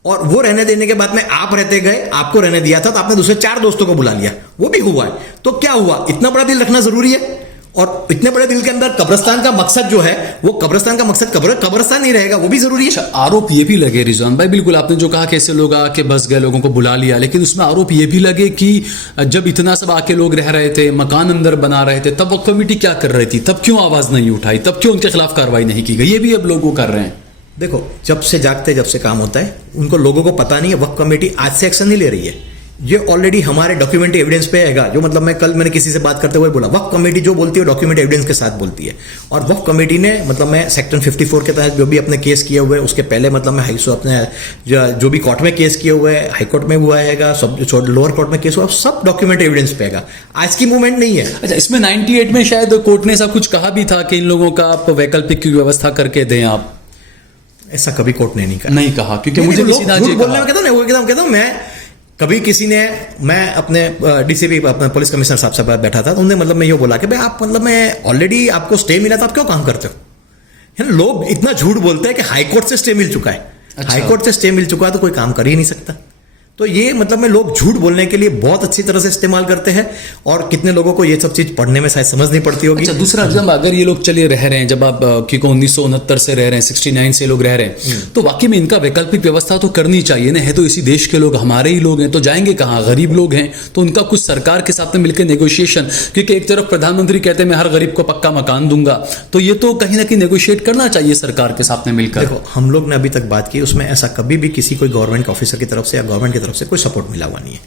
और वो रहने देने के बाद में आप रहते गए, आपको रहने दिया था तो आपने दूसरे 4 दोस्तों को बुला लिया, वो भी हुआ है। तो क्या हुआ? इतना बड़ा दिल रखना जरूरी है? और इतने बड़े दिल के अंदर कब्रिस्तान का मकसद जो है, वो कब्रिस्तान का मकसद कब्रिस्तान नहीं रहेगा, वो भी जरूरी है। आरोप ये भी लगे रिजवान भाई, बिल्कुल आपने जो कहा कि ऐसे लोग आके बस गए, लोगों को बुला लिया, लेकिन उसमें आरोप ये भी लगे कि जब इतना सब आके लोग रह रहे थे, मकान अंदर बना रहे थे, तब वक्फ कमेटी क्या कर रही थी? तब क्यों आवाज नहीं उठाई? तब क्यों उनके खिलाफ कार्रवाई नहीं की गई? ये भी अब लोग कर रहे हैं। देखो, जब से जागते जब से काम होता है, उनको लोगों को पता नहीं है। वक्फ कमेटी आज से एक्शन नहीं ले रही है, ये ऑलरेडी हमारे डॉक्यूमेंट्री एविडेंस पे हैगा। जो मतलब मैंने किसी से बात करते हुए बोला, वक्फ कमेटी जो बोलती है डॉक्यूमेंट एविडेंस के साथ बोलती है। और वक्फ कमेटी ने मतलब मैं सेक्शन 54 के तहत जो भी अपने केस किए हुए, उसके पहले मतलब मैं अपने जो भी कोर्ट में केस किए हुए, हाई कोर्ट में हुआ हैगा, सब लोअर कोर्ट में केस हुआ, सब डॉक्यूमेंट एविडेंस पे हैगा। आज की मूवमेंट नहीं है। अच्छा, इसमें 98 में शायद कोर्ट ने ऐसा कुछ कहा भी था कि इन लोगों का आप वैकल्पिक की व्यवस्था करके दें आप। ऐसा कभी कोर्ट ने नहीं कहा। नहीं कहा, क्योंकि मुझे किसी ने बोलने में कहता हूं मैं कभी किसी ने, मैं अपने डीसीपी अपने पुलिस कमिश्नर साहब से बैठा था, तो उन्होंने मतलब मैं ये बोला कि भाई आप मतलब मैं ऑलरेडी आपको स्टे मिला था, आप क्यों काम करते हो? है ना, लोग इतना झूठ बोलते हैं कि हाई कोर्ट से स्टे मिल चुका है। अच्छा। हाई कोर्ट से स्टे मिल चुका है तो कोई काम कर ही नहीं सकता। तो ये मतलब में लोग झूठ बोलने के लिए बहुत अच्छी तरह से इस्तेमाल करते हैं, और कितने लोगों को ये सब चीज पढ़ने में शायद समझ नहीं पड़ती होगी। अच्छा, दूसरा जब अगर ये लोग चले रह रहे हैं, जब आप क्योंकि 1969 से रह रहे हैं, 69 से लोग रह रहे हैं, तो वाकई में इनका वैकल्पिक व्यवस्था तो करनी चाहिए ना। है तो इसी देश के लोग, हमारे ही लोग हैं, तो जाएंगे कहाँ? गरीब लोग हैं, तो उनका कुछ सरकार के साथ में मिलकर नेगोशिएशन, क्योंकि एक तरफ प्रधानमंत्री कहते हैं मैं हर गरीब को पक्का मकान दूंगा, तो ये तो कहीं ना कहीं नेगोशिएट करना चाहिए सरकार के साथ में मिलकर। देखो, हम लोग ने अभी तक बात की, उसमें ऐसा कभी भी किसी कोई गवर्नमेंट ऑफिसर की तरफ से या गवर्नमेंट की तरफ से कोई सपोर्ट मिला हुआ नहीं है।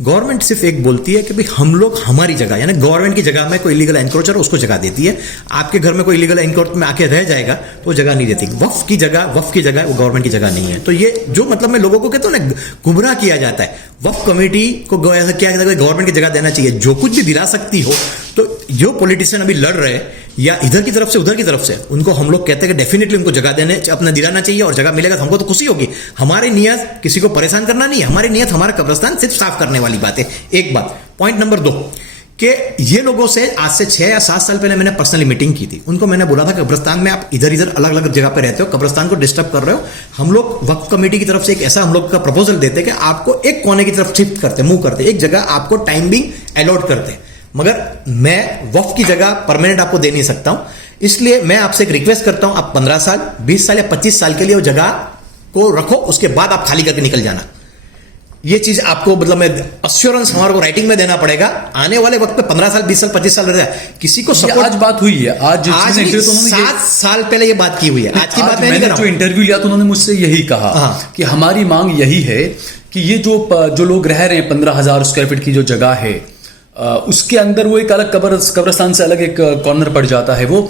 गवर्नमेंट सिर्फ एक बोलती है कि भाई हम लोग हमारी जगह, यानी गवर्नमेंट की जगह में कोई इलीगल एनक्रोचर उसको जगह देती है। आपके घर में कोई इलीगल एनक्रोच में आके रह जाएगा तो जगह नहीं देती। वक्फ की जगह वो गवर्नमेंट की जगह नहीं है। तो ये जो मतलब मैं लोगों को कहता हूं ना, गुमराह किया जाता है। वक्फ कमेटी को क्या गवर्नमेंट की जगह देना चाहिए, जो कुछ भी दिला सकती हो। तो जो पॉलिटिशियन अभी लड़ रहे हैं, या इधर की तरफ से उधर की तरफ से, उनको हम लोग कहते हैं कि डेफिनेटली उनको जगह देने अपना दिलाना चाहिए, और जगह मिलेगा तो हमको तो खुशी होगी। हमारी नियत किसी को परेशान करना नहीं है, हमारी नियत हमारा कब्रिस्तान सिर्फ साफ करने वाली बात है। एक बात। पॉइंट नंबर 2 कि ये लोगों से आज से 6 या 7 साल पहले मैंने पर्सनली मीटिंग की थी। उनको मैंने बोला था कब्रिस्तान में आप इधर इधर अलग अलग जगह पे रहते हो, कब्रिस्तान को डिस्टर्ब कर रहे हो। हम लोग वक्फ कमेटी की तरफ से एक ऐसा हम लोग का प्रपोजल देते कि आपको एक कोने की तरफ शिफ्ट करते, मूव करते, एक जगह आपको टाइम बिंग अलॉट करते। मगर मैं वक्फ की जगह परमानेंट आपको दे नहीं सकता हूं, इसलिए मैं आपसे एक रिक्वेस्ट करता हूं, आप 15 साल 20 साल या 25 साल के लिए वो जगह को रखो, उसके बाद आप खाली करके निकल जाना। ये चीज आपको मतलब मैं अश्योरेंस हमारे को राइटिंग में देना पड़ेगा। आने वाले वक्त पे 15 साल 20 साल 25 साल रह जाए, किसी को सपोर्ट। आज बात हुई है, आज 7 साल पहले ये बात की हुई है। आज की बात मैंने जो इंटरव्यू लिया तो उन्होंने मुझसे यही कहा कि हमारी मांग यही है कि ये जो लोग रह रहे हैं 15,000 स्क्वायर फीट की जो जगह है, उसके अंदर वो एक अलग कब्रिस्तान से अलग एक कॉर्नर पड़ जाता है वो।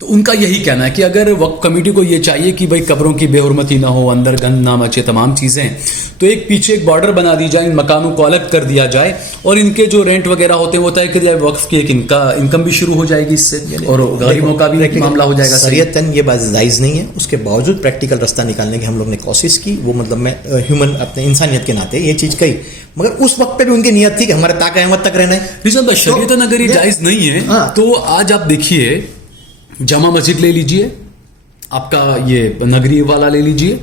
तो उनका यही कहना है कि अगर वक्फ कमेटी को ये चाहिए कि भाई कब्रों की बेहुरमती ना हो, अंदर गंद ना मचे, तमाम चीज़ें, तो एक पीछे एक बॉर्डर बना दी जाए, इन मकानों को अलग कर दिया जाए, और इनके जो रेंट वगैरह होते हैं वो तय कर दिया जाए। वक्फ की एक इनकम भी शुरू हो जाएगी इससे, और गरीबों का भी एक मामला हो जाएगा। शरीयतन ये बात जायज़ नहीं है। उसके बावजूद प्रैक्टिकल रास्ता निकालने की हम लोग ने कोशिश की। वो मतलब मैं ह्यूमन अपने इंसानियत के नाते ये चीज़ कही, मगर उस वक्त पे भी उनकी नियत थी कि हमारे ताक़यामत तक रहना है। रिजवान भाई, शरीयतन अगर ये जायज़ नहीं है तो आज आप देखिए, जामा मस्जिद ले लीजिए, आपका ये नगरी वाला ले लीजिए,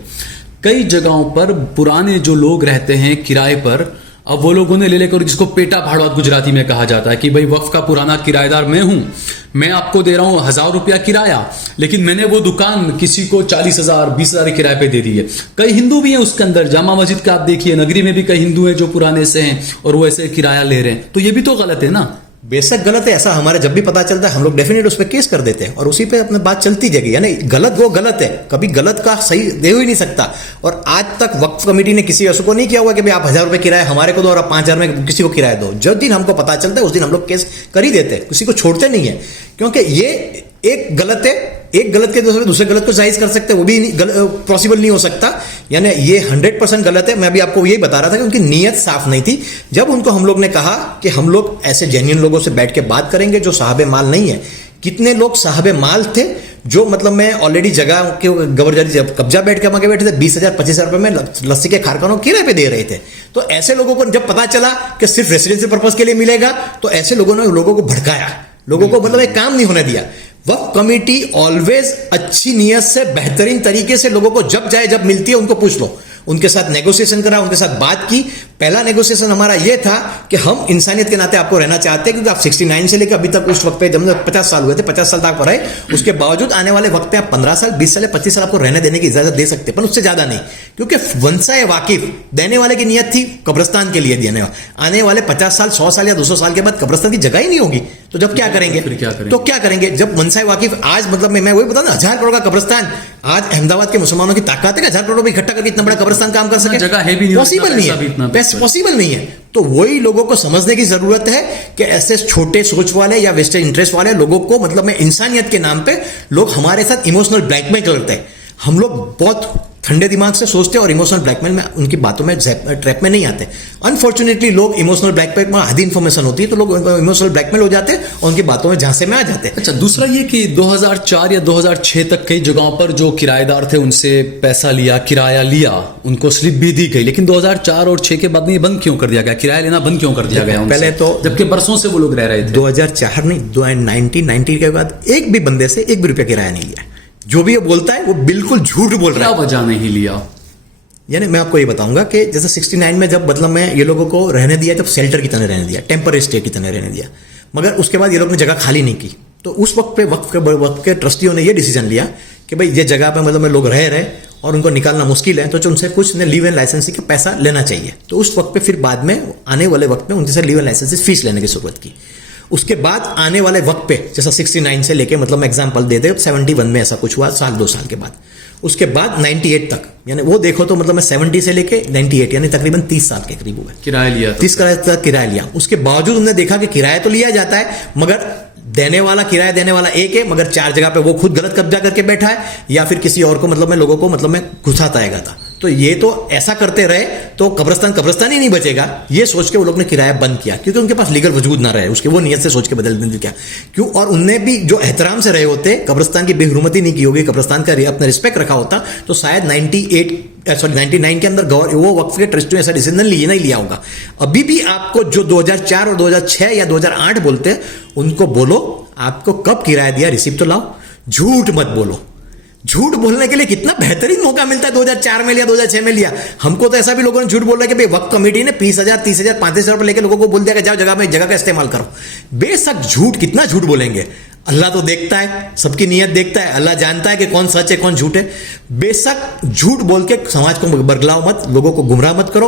कई जगहों पर पुराने जो लोग रहते हैं किराए पर, अब वो लोगों ने ले लेकर, जिसको पेटा भाड़वा गुजराती में कहा जाता है कि भाई वक्फ का पुराना किराएदार मैं हूं, मैं आपको दे रहा हूं 1,000 रुपया किराया, लेकिन मैंने वो दुकान किसी को 40,000 20,000 किराए पे दे दी है। कई हिंदू भी हैं उसके अंदर, जामा मस्जिद का आप देखिए, नगरी में भी कई हिंदू हैं जो पुराने से हैं और वो ऐसे किराया ले रहे हैं, तो ये भी तो गलत है ना। बेशक गलत है। ऐसा हमारे जब भी पता चलता है हम लोग डेफिनेट उस पर केस कर देते हैं, और उसी पे अपनी बात चलती जाएगी। यानी गलत वो गलत है, कभी गलत का सही दे ही नहीं सकता। और आज तक वक्फ कमेटी ने किसी ऐसे को नहीं किया हुआ कि भाई आप 1,000 रुपये किराया हमारे को दो और आप 5,000 में किसी को किराया दो। जिस दिन हमको पता चलता है उस दिन हम लोग केस कर ही देते हैं, किसी को छोड़ते नहीं है। क्योंकि ये एक गलत है, एक गलत के दूसरे गलत को जायज कर सकते हैं, वो भी पॉसिबल नहीं हो सकता। यानी ये 100% गलत है। मैं अभी आपको यही बता रहा था कि उनकी नीयत साफ नहीं थी। जब उनको हम लोग ने कहा कि हम लोग ऐसे जेन्युइन लोगों से बैठ के बात करेंगे जो साहबे माल नहीं है, कितने लोग साहबे माल थे जो मतलब मैं ऑलरेडी जगह के गवर्नर जब कब्जा बैठ के मांगे बैठे थे 20,000 25,000 रुपए में लस्सी के कारखानों किराए पे दे रहे थे। तो ऐसे लोगों को जब पता चला कि सिर्फ रेसिडेंशियल पर्पज के लिए मिलेगा, तो ऐसे लोगों ने लोगों को भड़काया, लोगों को मतलब एक काम नहीं होने दिया। वक्फ कमेटी ऑलवेज अच्छी नीयत से बेहतरीन तरीके से लोगों को जब चाहे जब मिलती है उनको पूछ लो, उनके साथ नेगोशिएशन करा, उनके साथ बात की। पहला नेगोशिएशन हमारा यह था कि हम इंसानियत के नाते आपको रहना चाहते हैं, क्योंकि आप 69 से लेकर अभी तक उस वक्त पे जब 50 साल हुए थे, 50 साल तक रहे, उसके बावजूद आने वाले वक्त पे आप 15 साल 20 साल 25 साल आपको रहने देने की इजाजत दे सकते हैं, पर उससे ज्यादा नहीं, क्योंकि वंशाए वाकिफ देने वाले की नियत थी कब्रिस्तान के लिए देने वाले। आने वाले 50 साल 100 साल या 200 साल के बाद कब्रिस्तान की जगह ही नहीं होगी, तो जब क्या करेंगे? तो क्या करेंगे जब वंशाए वाकिफ आज मतलब मैं वही बता ना, 1000 करोड़ का कब्रिस्तान, आज अहमदाबाद के मुसलमानों की ताकत है कि 1000 करोड़ रुपए इकट्ठा करके इतना बड़ा कब्रिस्तान काम कर सके? जगह है भी नहीं, पॉसिबल नहीं है, पॉसिबल नहीं है। तो वही लोगों को समझने की जरूरत है कि ऐसे छोटे सोच वाले या वेस्टेड इंटरेस्ट वाले लोगों को मतलब में इंसानियत के नाम पे लोग हमारे साथ इमोशनल ब्लैकमेल करते हैं। हम लोग बहुत ठंडे दिमाग से सोचते हैं और इमोशनल ब्लैकमेल में उनकी बातों में ट्रैप में नहीं आते। अनफॉर्चुनेटली लोग इमोशनल ब्लैकमेल में आधी इंफॉर्मेशन होती है तो लोग इमोशनल ब्लैकमेल हो जाते हैं और उनकी बातों में झांसे में आ जाते हैं। अच्छा, दूसरा ये कि 2004 या 2006 तक कई जगहों पर जो किराएदार थे उनसे पैसा लिया, किराया लिया, उनको स्लिप भी दी गई, लेकिन 2004 और 6 के बाद में ये बंद क्यों कर दिया गया? किराया लेना बंद क्यों कर दिया गया उनसे? पहले तो जबकि बरसों से वो लोग रह रहे थे। 2004 नहीं, 1990 के बाद एक भी बंदे से एक भी रुपया किराया नहीं लिया। जो भी ये बोलता है वो बिल्कुल झूठ बोल रहा है। क्या वजह नहीं लिया? यानी मैं आपको ये बताऊंगा कि जैसे 69 में जब मतलब मैं ये लोगों को रहने दिया, जब शेल्टर की तरह रहने दिया, टेम्पररी स्टे की तरह रहने दिया, मगर उसके बाद ये लोग ने जगह खाली नहीं की। तो उस वक्त पे वक्त के ट्रस्टियों ने ये डिसीजन लिया कि भाई ये जगह पे मतलब में लोग रह रहे और उनको निकालना मुश्किल है, तो उनसे कुछ लीव एंड लाइसेंसी का पैसा लेना चाहिए। तो उस वक्त पे फिर बाद में आने वाले वक्त में उनसे लीव एंड लाइसेंसी फीस लेने की जरूरत की। उसके बाद आने वाले वक्त पे जैसा 69 से लेके मतलब एग्जांपल दे दे 71 में ऐसा कुछ हुआ, साल 2 साल के बाद। उसके बाद 98 तक, यानी वो देखो तो मतलब मैं 70 से लेके 98 यानी तकरीबन 30 साल के करीब हुए किराया लिया, 30 तक किराया लिया। उसके बावजूद हमने देखा कि किराया तो लिया जाता है, मगर देने वाला, किराया देने वाला एक है, मगर 4 जगह पे वो खुद गलत कब्जा करके बैठा है या फिर किसी और को मतलब में लोगों को मतलब में घुसाता आएगा था। तो ये तो ऐसा करते रहे तो कब्रिस्तान ही नहीं बचेगा, ये सोच के वो लोग ने किराया बंद किया, क्योंकि उनके पास लीगल वजूद ना रहे, उसके वो नियत से सोच के बदल देते क्या क्यों। और उनने भी जो एहतराम से रहे होते, कब्रिस्तान की बेहुरमती नहीं की होगी, कब्रिस्तान का अपना रिस्पेक्ट रखा होता, तो शायद 99 के अंदर वो वक्फ के ट्रस्टियों ऐसा डिसीजन नहीं लिया होगा। अभी भी आपको जो 2004 और 2006 या 2008 बोलते हैं उनको बोलो आपको कब किराया दिया, रिसिप्ट तो लाओ। झूठ मत बोलो, झूठ बोलने के लिए कितना बेहतरीन मौका मिलता है। 2004 में लिया, 2006 में लिया। हमको तो ऐसा भी लोगों ने झूठ बोला कि भाई वक्फ कमेटी ने 20,000 30,000 35,000 रुपए लेके लोगों को बोल दिया कि जाओ जगह का इस्तेमाल करो। बेशक झूठ, कितना झूठ बोलेंगे, अल्लाह तो देखता है, सबकी नीयत देखता है, अल्लाह जानता है कि कौन सच है कौन झूठ है। बेशक झूठ बोल के समाज को बरगलाओ मत, लोगों को गुमराह मत करो।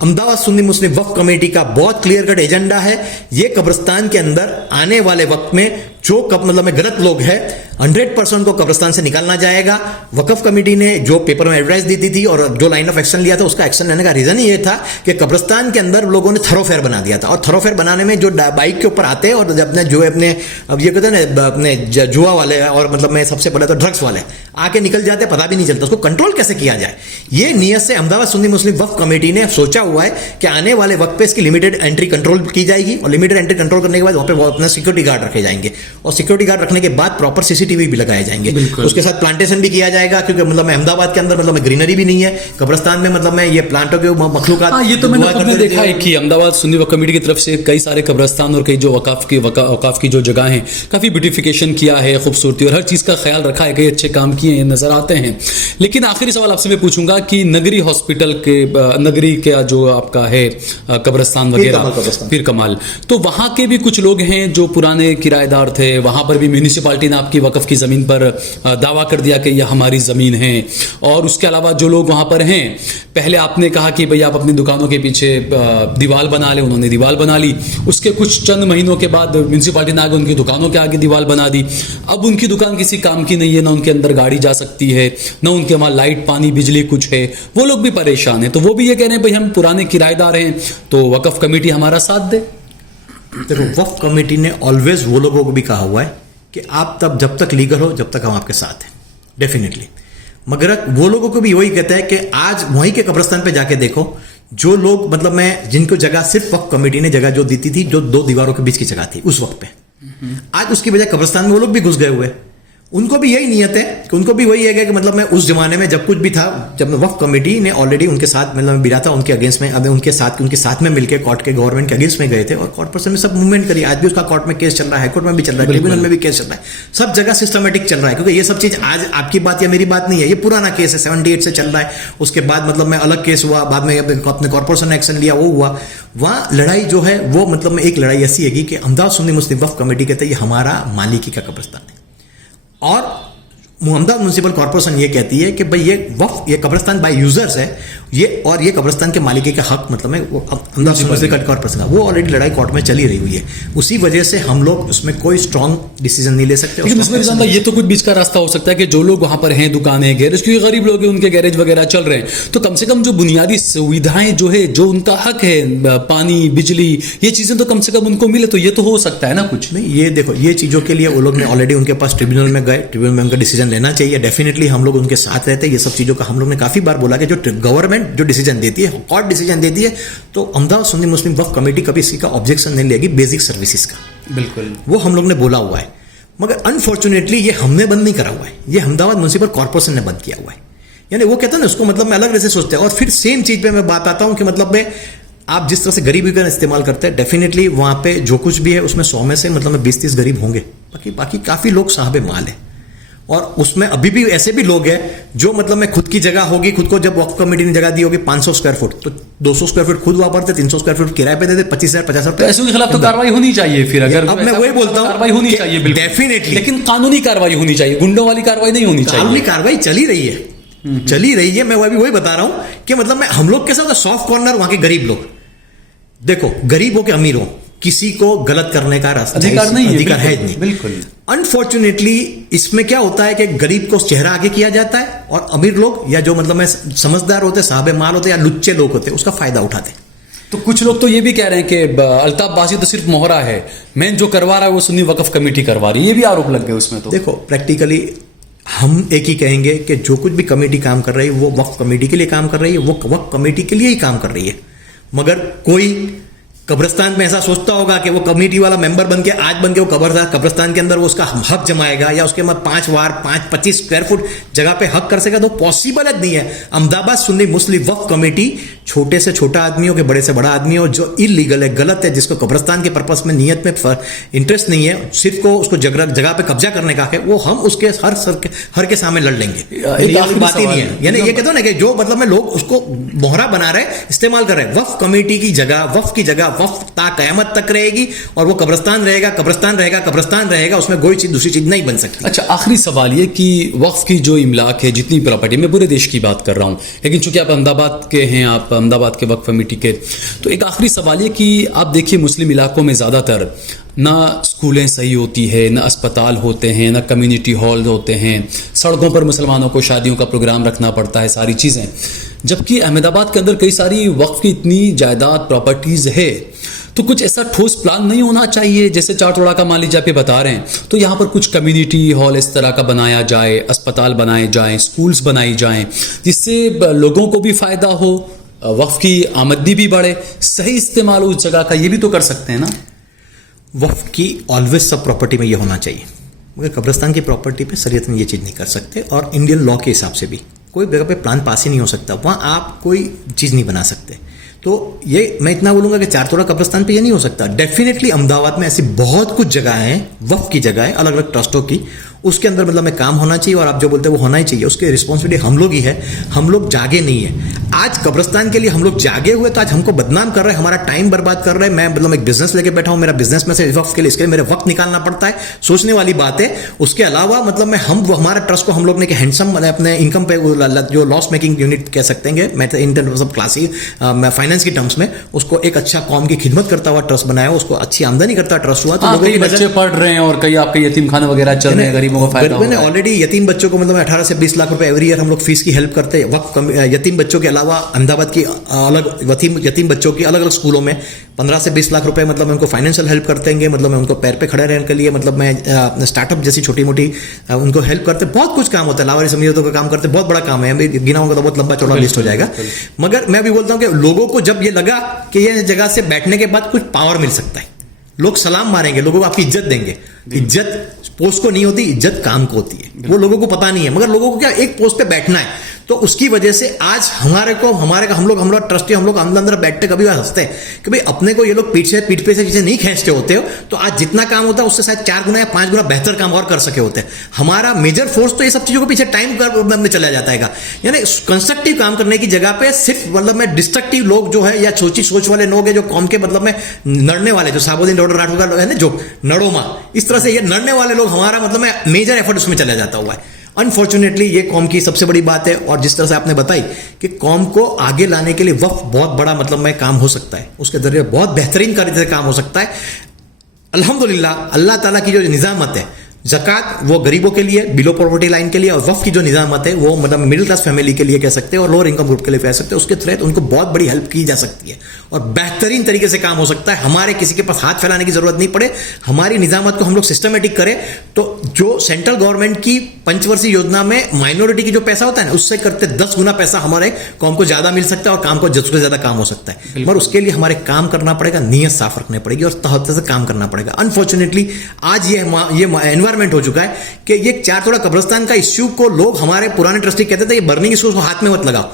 अहमदाबाद सुन्नी मुस्लिम वक्फ कमेटी का बहुत क्लियर कट एजेंडा है, ये कब्रिस्तान के अंदर आने वाले वक्त में जो मतलब में गलत लोग हैं 100% को कब्रिस्तान से निकालना जाएगा। वक्फ कमेटी ने जो पेपर में एडवाइस दी थी और जो लाइन ऑफ एक्शन लिया था, उसका एक्शन लेने का रीजन ही ये था कि कब्रिस्तान के अंदर लोगों ने थरोफेयर बना दिया था। और थरोफेयर बनाने में जो बाइक के ऊपर आते हैं और अपने जो अपने अब ये कहते हैं ना अपने जुआ वाले और मतलब में सबसे पहले तो ड्रग्स वाले आके निकल जाते, पता भी नहीं चलता, उसको कंट्रोल कैसे किया जाए। ये नियत से अहमदाबाद सुन्नी मुस्लिम वक्फ कमेटी ने सोचा हुआ है कि आने वाले वक्त पे इसकी लिमिटेड एंट्री कंट्रोल की जाएगी और लिमिटेड एंट्री कंट्रोल करने के बाद वहां पे अपना सिक्योरिटी गार्ड रखे जाएंगे और सिक्योरिटी गार्ड रखने के बाद प्रॉपर सीसीटीवी भी लगाए जाएंगे। उसके साथ प्लांटेशन भी किया जाएगा, क्योंकि मतलब अहमदाबाद के अंदर मतलब ग्रीनरी भी नहीं है, कब्रिस्तान में मतलब में ये प्लांटों के मखलूकात। ये तो मैंने खुद देखा है कि अहमदाबाद सुन्नी वक्फ कमेटी की तरफ से कई सारे कब्रिस्तान और कई जो वकाफ की जो जगह हैं काफी ब्यूटिफिकेशन किया है, खूबसूरती और हर चीज का ख्याल रखा है, कई अच्छे काम किए नजर आते हैं। लेकिन आखिरी सवाल आपसे मैं पूछूंगा कि नगरी हॉस्पिटल के नगरी का जो आपका है कब्रिस्तान वगैरह पीर कमाल, तो वहां के भी कुछ लोग हैं जो पुराने किराएदार थे, वहां पर भी म्यूनिसिपालिटी ने आपकी वक्फ की जमीन पर दावा कर दिया कि यह हमारी जमीन है। और उसके अलावा जो लोग वहां पर हैं, पहले आपने कहा कि भाई आप अपनी दुकानों के पीछे दीवार बना ले, उन्होंने दीवार बना ली, उसके कुछ चंद महीनों के बाद म्यूनिसिपालिटी ने आगे उनकी दुकानों के आगे दीवार बना दी। अब उनकी दुकान किसी काम की नहीं है, ना उनके अंदर गाड़ी जा सकती है, ना उनके वहां लाइट पानी बिजली कुछ है, वो लोग भी परेशान है। तो वो भी ये कह रहे हैं भाई हम पुराने किराएदार हैं तो वक्फ कमेटी हमारा साथ दे। देखो, वक्फ कमेटी ने ऑलवेज वो लोगों को भी कहा हुआ है कि आप तब जब तक लीगल हो जब तक हम आपके साथ हैं, डेफिनेटली। मगर वो लोगों को भी वही कहता है कि आज वहीं के कब्रिस्तान पे जाके देखो, जो लोग मतलब मैं जिनको जगह सिर्फ वक्फ कमेटी ने जगह जो दी थी, जो 2 दीवारों के बीच की जगह थी उस वक्त पे, आज उसकी बजाय कब्रिस्तान में वो लोग भी घुस गए हुए। उनको भी यही नियत है कि उनको भी वही है कि मतलब मैं उस जमाने में जब कुछ भी था, जब मैं वक्फ कमेटी ने ऑलरेडी उनके साथ मतलब मैं बिरा था उनके अगेंस्ट में, अब उनके साथ में मिलकर कोर्ट के गवर्नमेंट के अगेंस्ट में गए थे और कोर्ट पर्सन में सब मूवमेंट करी। आज भी उसका कोर्ट में केस चल रहा है, हाईकोर्ट में भी चल रहा है, ट्रिब्यूनल में भी केस चल रहा है, सब जगह सिस्टमेटिक चल रहा है। क्योंकि ये सब चीज आज आपकी बात या मेरी बात नहीं है, ये पुराना केस है, 78 से चल रहा है। उसके बाद मतलब में अलग केस हुआ, बाद में अपने कॉर्पोरेशन ने एक्शन लिया, वो हुआ। वहां लड़ाई जो है वो मतलब में एक लड़ाई ऐसी है कि अहमदाबाद सुन्नी मुस्लिम वक्फ कमेटी कहते हैं ये हमारा मालिकी का कब्रिस्तान है, और अहमदाबाद म्युनिसिपल कॉर्पोरेशन ये कहती है कि भाई ये कब्रिस्तान बाय यूजर्स है, ये कब्रिस्तान के मालिकी का हक मतलब है वो अहमदाबाद म्युनिसिपल कॉर्पोरेशन का। वो ऑलरेडी लड़ाई कोर्ट में चली रही हुई है, उसी वजह से हम लोग उसमें कोई स्ट्रॉन्ग डिसीजन नहीं ले सकते। लेकिन इसमें जानता ये तो कुछ बीच का रास्ता हो सकता है कि जो लोग वहां पर हैं, दुकानें, गैरेज, क्योंकि गरीब लोग हैं, उनके गैरेज वगैरह चल रहे हैं, तो कम से कम जो बुनियादी सुविधाएं जो है, जो उनका हक है, पानी, बिजली, ये चीजें तो कम से कम उनको मिले, तो ये तो हो सकता है ना कुछ। नहीं, ये देखो, ये चीजों के लिए वो लोग ने ऑलरेडी उनके पास ट्रिब्यूनल में गए, ट्रिब्यूनल में उनका डिसीजन लेना चाहिए। डेफिनेटली हम लोग उनके साथ रहते हैं। ये सब चीजों का हम लोग ने काफी बार बोला कि जो गवर्नमेंट जो डिसीजन देती है, कोर्ट डिसीजन देती है, तो अहमदाबाद सुन्नी मुस्लिम वक्फ कमेटी कभी इसी का ऑब्जेक्शन नहीं लेगी बेसिक सर्विसेज का। बिल्कुल, वो हम लोग ने बोला हुआ है, मगर अनफॉर्चुनेटली ये हमने बंद नहीं करा हुआ है, ये अहमदाबाद म्युनिसिपल कॉर्पोरेशन ने बंद किया हुआ है। यानी वो कहते हैं ना, उसको मतलब मैं अलग से सोचते हैं। और फिर सेम चीज पे मैं बात आता हूं कि मतलब में आप जिस तरह से गरीबी का इस्तेमाल करते हैं, डेफिनेटली वहां पे जो कुछ भी है उसमें 100 में से मतलब में 20-30 गरीब होंगे, बाकी काफी लोग साहब माल है। और उसमें अभी भी ऐसे भी लोग हैं जो मतलब में खुद की जगह होगी, खुद को जब वक्फ कमेटी ने जगह दी होगी 500 स्क्वायर फुट, तो 200 स्क्वायर फुट खुद वापरते, 300 स्क्वायर फुट किराए पे देते, 25,000 50,000 रुपए। ऐसे के खिलाफ तो कार्रवाई होनी चाहिए। फिर अगर अब मैं वही बोलता हूँ, कार्रवाई होनी चाहिए, बिल्कुल डेफिनेटली, लेकिन कानूनी कार्रवाई होनी चाहिए, गुंडों वाली कार्रवाई नहीं होनी चाहिए। कानूनी कार्रवाई चली रही है, मैं वही बता रहा हूं कि मतलब मैं हम लोग कैसा होता है, सॉफ्ट कॉर्नर वहां के गरीब लोग, देखो गरीब हो के अमीर हो, किसी को गलत करने का अधिकार नहीं है नहीं। बिल्कुल, अनफॉर्चुनेटली इसमें क्या होता है कि गरीब को चेहरा आगे किया जाता है, और अमीर लोग या जो मतलब में समझदार होते, साहब माल होते या लुच्चे लोग होते, उसका फायदा उठाते। तो कुछ लोग तो ये भी कह रहे हैं कि अल्ताफ बासी तो सिर्फ मोहरा है, मेन जो करवा रहा है वो सुन्नी वक्फ कमेटी करवा रही है, ये भी आरोप लग गए उसमें। तो देखो, प्रैक्टिकली हम एक ही कहेंगे कि जो कुछ भी कमेटी काम कर रही है वो वक्फ कमेटी के लिए काम कर रही है, वो वक्फ कमेटी के लिए ही काम कर रही है। मगर कोई कब्रिस्तान में ऐसा सोचता होगा कि वो कमेटी वाला मेंबर बन के वो कब्रिस्तान के अंदर वो उसका हक जमाएगा या उसके बाद 25 स्क्वायर फुट जगह पे हक कर सकेगा, तो पॉसिबल नहीं है। अहमदाबाद सुन्नी मुस्लिम वक्फ कमेटी छोटे से छोटा आदमी हो कि बड़े से बड़ा आदमी हो, जो इलीगल है, गलत है, जिसको कब्रिस्तान के पर्पस में नियत में इंटरेस्ट नहीं है, सिर्फ को उसको जगह पे कब्जा करने का है, वो हम उसके हर के सामने लड़ लेंगे। बात ही नहीं है। यानी ये कहते हो ना कि जो मतलब में लोग उसको मोहरा बना रहे, इस्तेमाल कर रहे हैं, वक्फ कमेटी की जगह, वक्फ की जगह वक्फ ता कयामत तक रहेगी, और वो कब्रिस्तान रहेगा, उसमें कोई चीज दूसरी चीज नहीं बन सकती। अच्छा, आखिरी सवाल ये कि वक्फ की जो इमलाक है, जितनी प्रॉपर्टी, मैं पूरे देश की बात कर रहा हूं, लेकिन चूंकि आप अहमदाबाद के हैं, आप अहमदाबाद के वक्फ कमेटी के, तो एक आखिरी सवाल ये कि आप देखिए मुस्लिम इलाकों में ज्यादातर ना स्कूलें सही होती है, ना अस्पताल होते हैं, ना कम्युनिटी हॉल होते हैं, सड़कों पर मुसलमानों को शादियों का प्रोग्राम रखना पड़ता है, सारी चीजें। जबकि अहमदाबाद के अंदर कई सारी वक्फ की इतनी जायदाद, प्रॉपर्टीज है, तो कुछ ऐसा ठोस प्लान नहीं होना चाहिए? जैसे 4 तोड़ा का मान लीजिए आप बता रहे हैं, तो यहाँ पर कुछ कम्युनिटी हॉल इस तरह का बनाया जाए, अस्पताल बनाए जाएं, स्कूल्स बनाई जाएं, जिससे लोगों को भी फायदा हो, वक्फ की आमदनी भी बढ़े, सही इस्तेमाल उस जगह का, ये भी तो कर सकते हैं ना। वक्फ की ऑलवेज सब प्रॉपर्टी में ये होना चाहिए, मगर कब्रिस्तान की प्रॉपर्टी पे शरीयत में ये चीज़ नहीं कर सकते, और इंडियन लॉ के हिसाब से भी कोई जगह पे प्लान पास ही नहीं हो सकता, वहाँ आप कोई चीज़ नहीं बना सकते। तो ये मैं इतना बोलूंगा कि 4 तोड़ा कब्रिस्तान पे ये नहीं हो सकता। डेफिनेटली अहमदाबाद में ऐसी बहुत कुछ जगह हैं, वक्फ की जगह है, अलग अलग ट्रस्टों की, उसके अंदर मतलब में काम होना चाहिए, और आप जो बोलते हैं वो होना ही चाहिए। उसकी रिस्पॉन्सिबिलिटी हम लोग ही है, हम लोग जागे नहीं है। आज कब्रिस्तान के लिए हम लोग जागे हुए, तो आज हमको बदनाम कर रहे हैं, हमारा टाइम बर्बाद कर रहे हैं। मैं मतलब एक बिजनेस लेके बैठा हूं, मेरा बिजनेस में से वक्फ के लिए, इसके लिए मेरे वक्त निकालना पड़ता है, सोचने वाली बात है। उसके अलावा मतलब में हमारा ट्रस्ट को हम लोग ने कि हैंडसम अपने इनकम पे जो लॉस मेकिंग यूनिट कह सकते हैं, मैं in terms of classy finance की टर्म्स में उसको एक अच्छा कौम की खिदमत करता हुआ ट्रस्ट बनाया, उसको अच्छी आमदनी करता ट्रस्ट हुआ। तो लोगों के बच्चे पढ़ रहे हैं, और कई आपके यतीम खाने वगैरह चल रहे हैं, गरीबों का फायदा हो रहा है। ऑलरेडी यतीम बच्चों को मतलब 18 से 20 लाख रुपए एवरी ईयर हम लोग फीस की हेल्प करते हैं। वक्त यतीम बच्चों के अलावा अहमदाबाद की अलग यतीम बच्चों की अलग अलग स्कूलों में 15 से 20 लाख रुपए मतलब उनको फाइनेंशियल हेल्प करते हैं, मतलब उनको पैर पे खड़े रहने के लिए, मतलब मैं स्टार्टअप जैसी छोटी मोटी उनको हेल्प करते, बहुत कुछ काम होता है, लावारिस अमीरों का काम करते, बहुत बड़ा काम है, गिनाऊंगा तो बहुत लंबा चौड़ा लिस्ट हो जाएगा। मगर मैं भी बोलता हूँ कि लोगों को जब ये लगा कि ये जगह से बैठने के बाद कुछ पावर मिल सकता है, लोग सलाम मारेंगे, लोगों को आपकी इज्जत देंगे। इज्जत पोस्ट को नहीं होती, इज्जत काम को होती है। वो लोगों को पता नहीं है, मगर लोगों को क्या एक पोस्ट पे बैठना है। तो उसकी वजह से आज हम लोग ट्रस्टी, हम लोग अंदर बैठते कभी हंसते हैं कि भाई अपने को ये लोग पीठ पे से नहीं खींचते होते हो, तो आज जितना काम होता है उससे शायद 4 गुना या 5 गुना बेहतर काम और कर सके होते हैं। हमारा मेजर फोर्स तो ये सब चीजों के पीछे टाइम में चला जाता है। यानी कंस्ट्रक्टिव काम करने की जगह पे सिर्फ मतलब में डिस्ट्रक्टिव लोग जो है या छोटी सोच वाले लोग हैं, जो कौम के मतलब में नड़ने वाले, जो साबुद्दीन राठौर का है ना, जो नड़ोमा, इस तरह से ये नड़ने वाले लोग, हमारा मतलब में मेजर एफर्ट उसमें चला जाता हुआ है। अनफॉर्चुनेटली ये कौम की सबसे बड़ी बात है। और जिस तरह से आपने बताई कि कौम को आगे लाने के लिए वक्फ बहुत बड़ा मतलब में काम हो सकता है, उसके जरिए बहुत बेहतरीन तरीके से काम हो सकता है। अल्हम्दुलिल्लाह, अल्लाह ताला की जो निजामत है, ज़कात वो गरीबों के लिए, बिलो पॉवर्टी लाइन के लिए, और वक्फ की जो निजामत है वो मतलब मिडिल क्लास फैमिली के लिए कह सकते हैं और लोअर इनकम ग्रुप के लिए कह सकते हैं। उसके तहत उनको बहुत बड़ी हेल्प की जा सकती है और बेहतरीन तरीके से काम हो सकता है। हमारे किसी के पास हाथ फैलाने की जरूरत नहीं पड़े। हमारी निजामत को हम लोग सिस्टमेटिक करें तो जो सेंट्रल गवर्नमेंट की पंचवर्षीय योजना में माइनॉरिटी की जो पैसा होता है ना, उससे करते 10 गुना पैसा हमारे कौम को ज्यादा मिल सकता है और काम को ज्यादा से ज्यादा काम हो सकता है। मगर उसके लिए हमारे काम करना पड़ेगा, नीयत साफ रखनी पड़ेगी और तहत से काम करना पड़ेगा। अनफॉर्चुनेटली आज ये एनवायरमेंट हो चुका है कि ये 4 तोला कब्रिस्तान का इश्यू को लोग, हमारे पुराने ट्रस्टी कहते थे ये बर्निंग इश्यू को हाथ में मत लगाओ,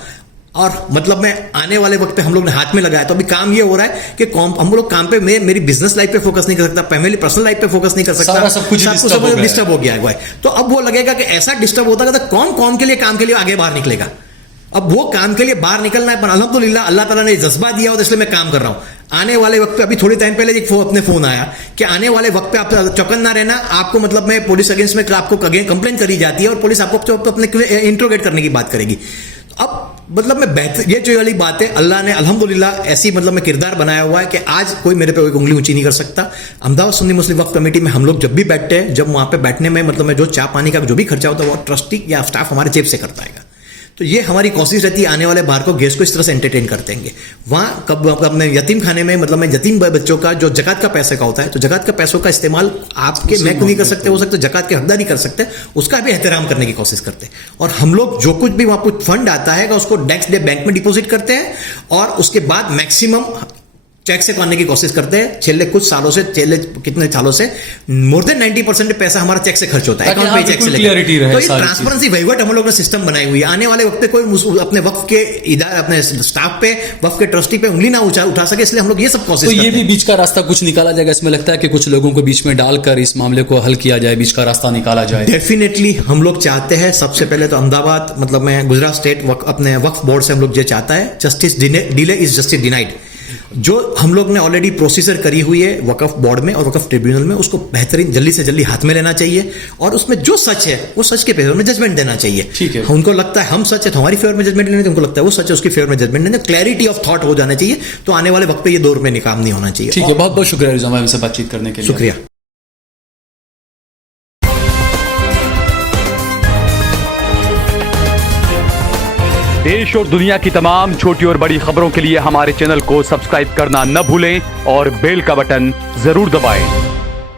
और मतलब मैं आने वाले वक्त पे हम लोग ने हाथ में लगाया। तो अभी काम ये हो रहा है कि हम लोग काम पे, मेरी बिजनेस लाइफ पे फोकस नहीं कर सकता, फैमिली पर्सनल लाइफ पे फोकस नहीं कर सकता, सब कुछ डिस्टर्ब हो गया है। तो अब वो लगेगा कि ऐसा डिस्टर्ब होता है, कौन कौम के लिए काम के लिए आगे बाहर निकलेगा। अब वो काम के लिए बाहर निकलना है, पर अल्हम्दुलिल्लाह अल्लाह ताला ने जज्बा दिया हो, तो इसलिए मैं काम कर रहा हूं। आने वाले वक्त पे, अभी थोड़ी टाइम पहले एक अपने फोन आया कि आने वाले वक्त पे आप चौकन्ना रहना, आपको मतलब में पुलिस अगेंस्ट में आपको कंप्लेन करी जाती है और पुलिस आपको अपने इंट्रोगेट करने की बात करेगी। अब मतलब मैं बेहतर, ये जो वाली बात है, अल्लाह ने अल्हम्दुलिल्लाह ऐसी मतलब में किरदार बनाया हुआ है कि आज कोई मेरे पे कोई उंगली ऊंची नहीं कर सकता। अहमदाबाद सुन्नी मुस्लिम वक्फ कमेटी में हम लोग जब भी बैठते हैं, जब वहां पे बैठने में मतलब में जो चाय पानी का जो भी खर्चा होता है वो ट्रस्टी या स्टाफ हमारे जेब से करता है। तो ये हमारी कोशिश रहती है आने वाले बाहर को गेस्ट को इस तरह से एंटरटेन करते हैं। वहाँ कब अपने यतीम खाने में मतलब में यतीम बच्चों का जो जकात का पैसे का होता है, तो जकात का पैसों का इस्तेमाल आपके मैं नहीं कर सकते, हो सकते जकात के हकदार नहीं कर सकते, उसका भी एहतराम करने की कोशिश करते हैं। और हम लोग जो कुछ भी वहाँ कुछ फंड आता है उसको नेक्स्ट डे बैंक में डिपॉजिट करते हैं और उसके बाद मैक्सिमम चेक से पाने की कोशिश करते हैं। कितने सालों से मोर देन 90% पैसा हमारा चेक से खर्च होता है, अकाउंट पे चेक से लेकर। तो ये ट्रांसपेरेंसी वहीवट हम लोग ने सिस्टम बनाई हुई है। आने वाले वक्त पे कोई अपने वक्फ के इदारे, अपने स्टाफ पे, वक्फ के ट्रस्टी पे उंगली ना उठा सके, इसलिए हम लोग ये सब कोशिश तो ये भी बीच का रास्ता कुछ निकाला जाएगा। इसमें लगता है कि कुछ लोगों को बीच में डालकर इस मामले को हल किया जाए, बीच का रास्ता निकाला जाए। डेफिनेटली हम लोग चाहते हैं। सबसे पहले तो अहमदाबाद मतलब मैं गुजरात स्टेट अपने वक्फ बोर्ड से हम लोग ये चाहता है, justice delay is justice denied. जो हम लोग ने ऑलरेडी प्रोसीजर करी हुई है वक्फ बोर्ड में और वक्फ ट्रिब्यूनल में, उसको बेहतरीन जल्दी से जल्दी हाथ में लेना चाहिए और उसमें जो सच है वो सच के फेवर में जजमेंट देना चाहिए। ठीक है, उनको लगता है हम सच है तो हमारी फेवर में जजमेंट लेने, उनको लगता है वो सच है उसकी फेवर में जजमेंट लेने। क्लैरिटी ऑफ थॉट हो जाना चाहिए। तो आने वाले वक्त पे ये दौर में काम नहीं होना चाहिए। ठीक है, बहुत बहुत शुक्रिया रिजवान भाई हमसे बातचीत करने के लिए। शुक्रिया। देश और दुनिया की तमाम छोटी और बड़ी खबरों के लिए हमारे चैनल को सब्सक्राइब करना न भूलें और बेल का बटन जरूर दबाएं।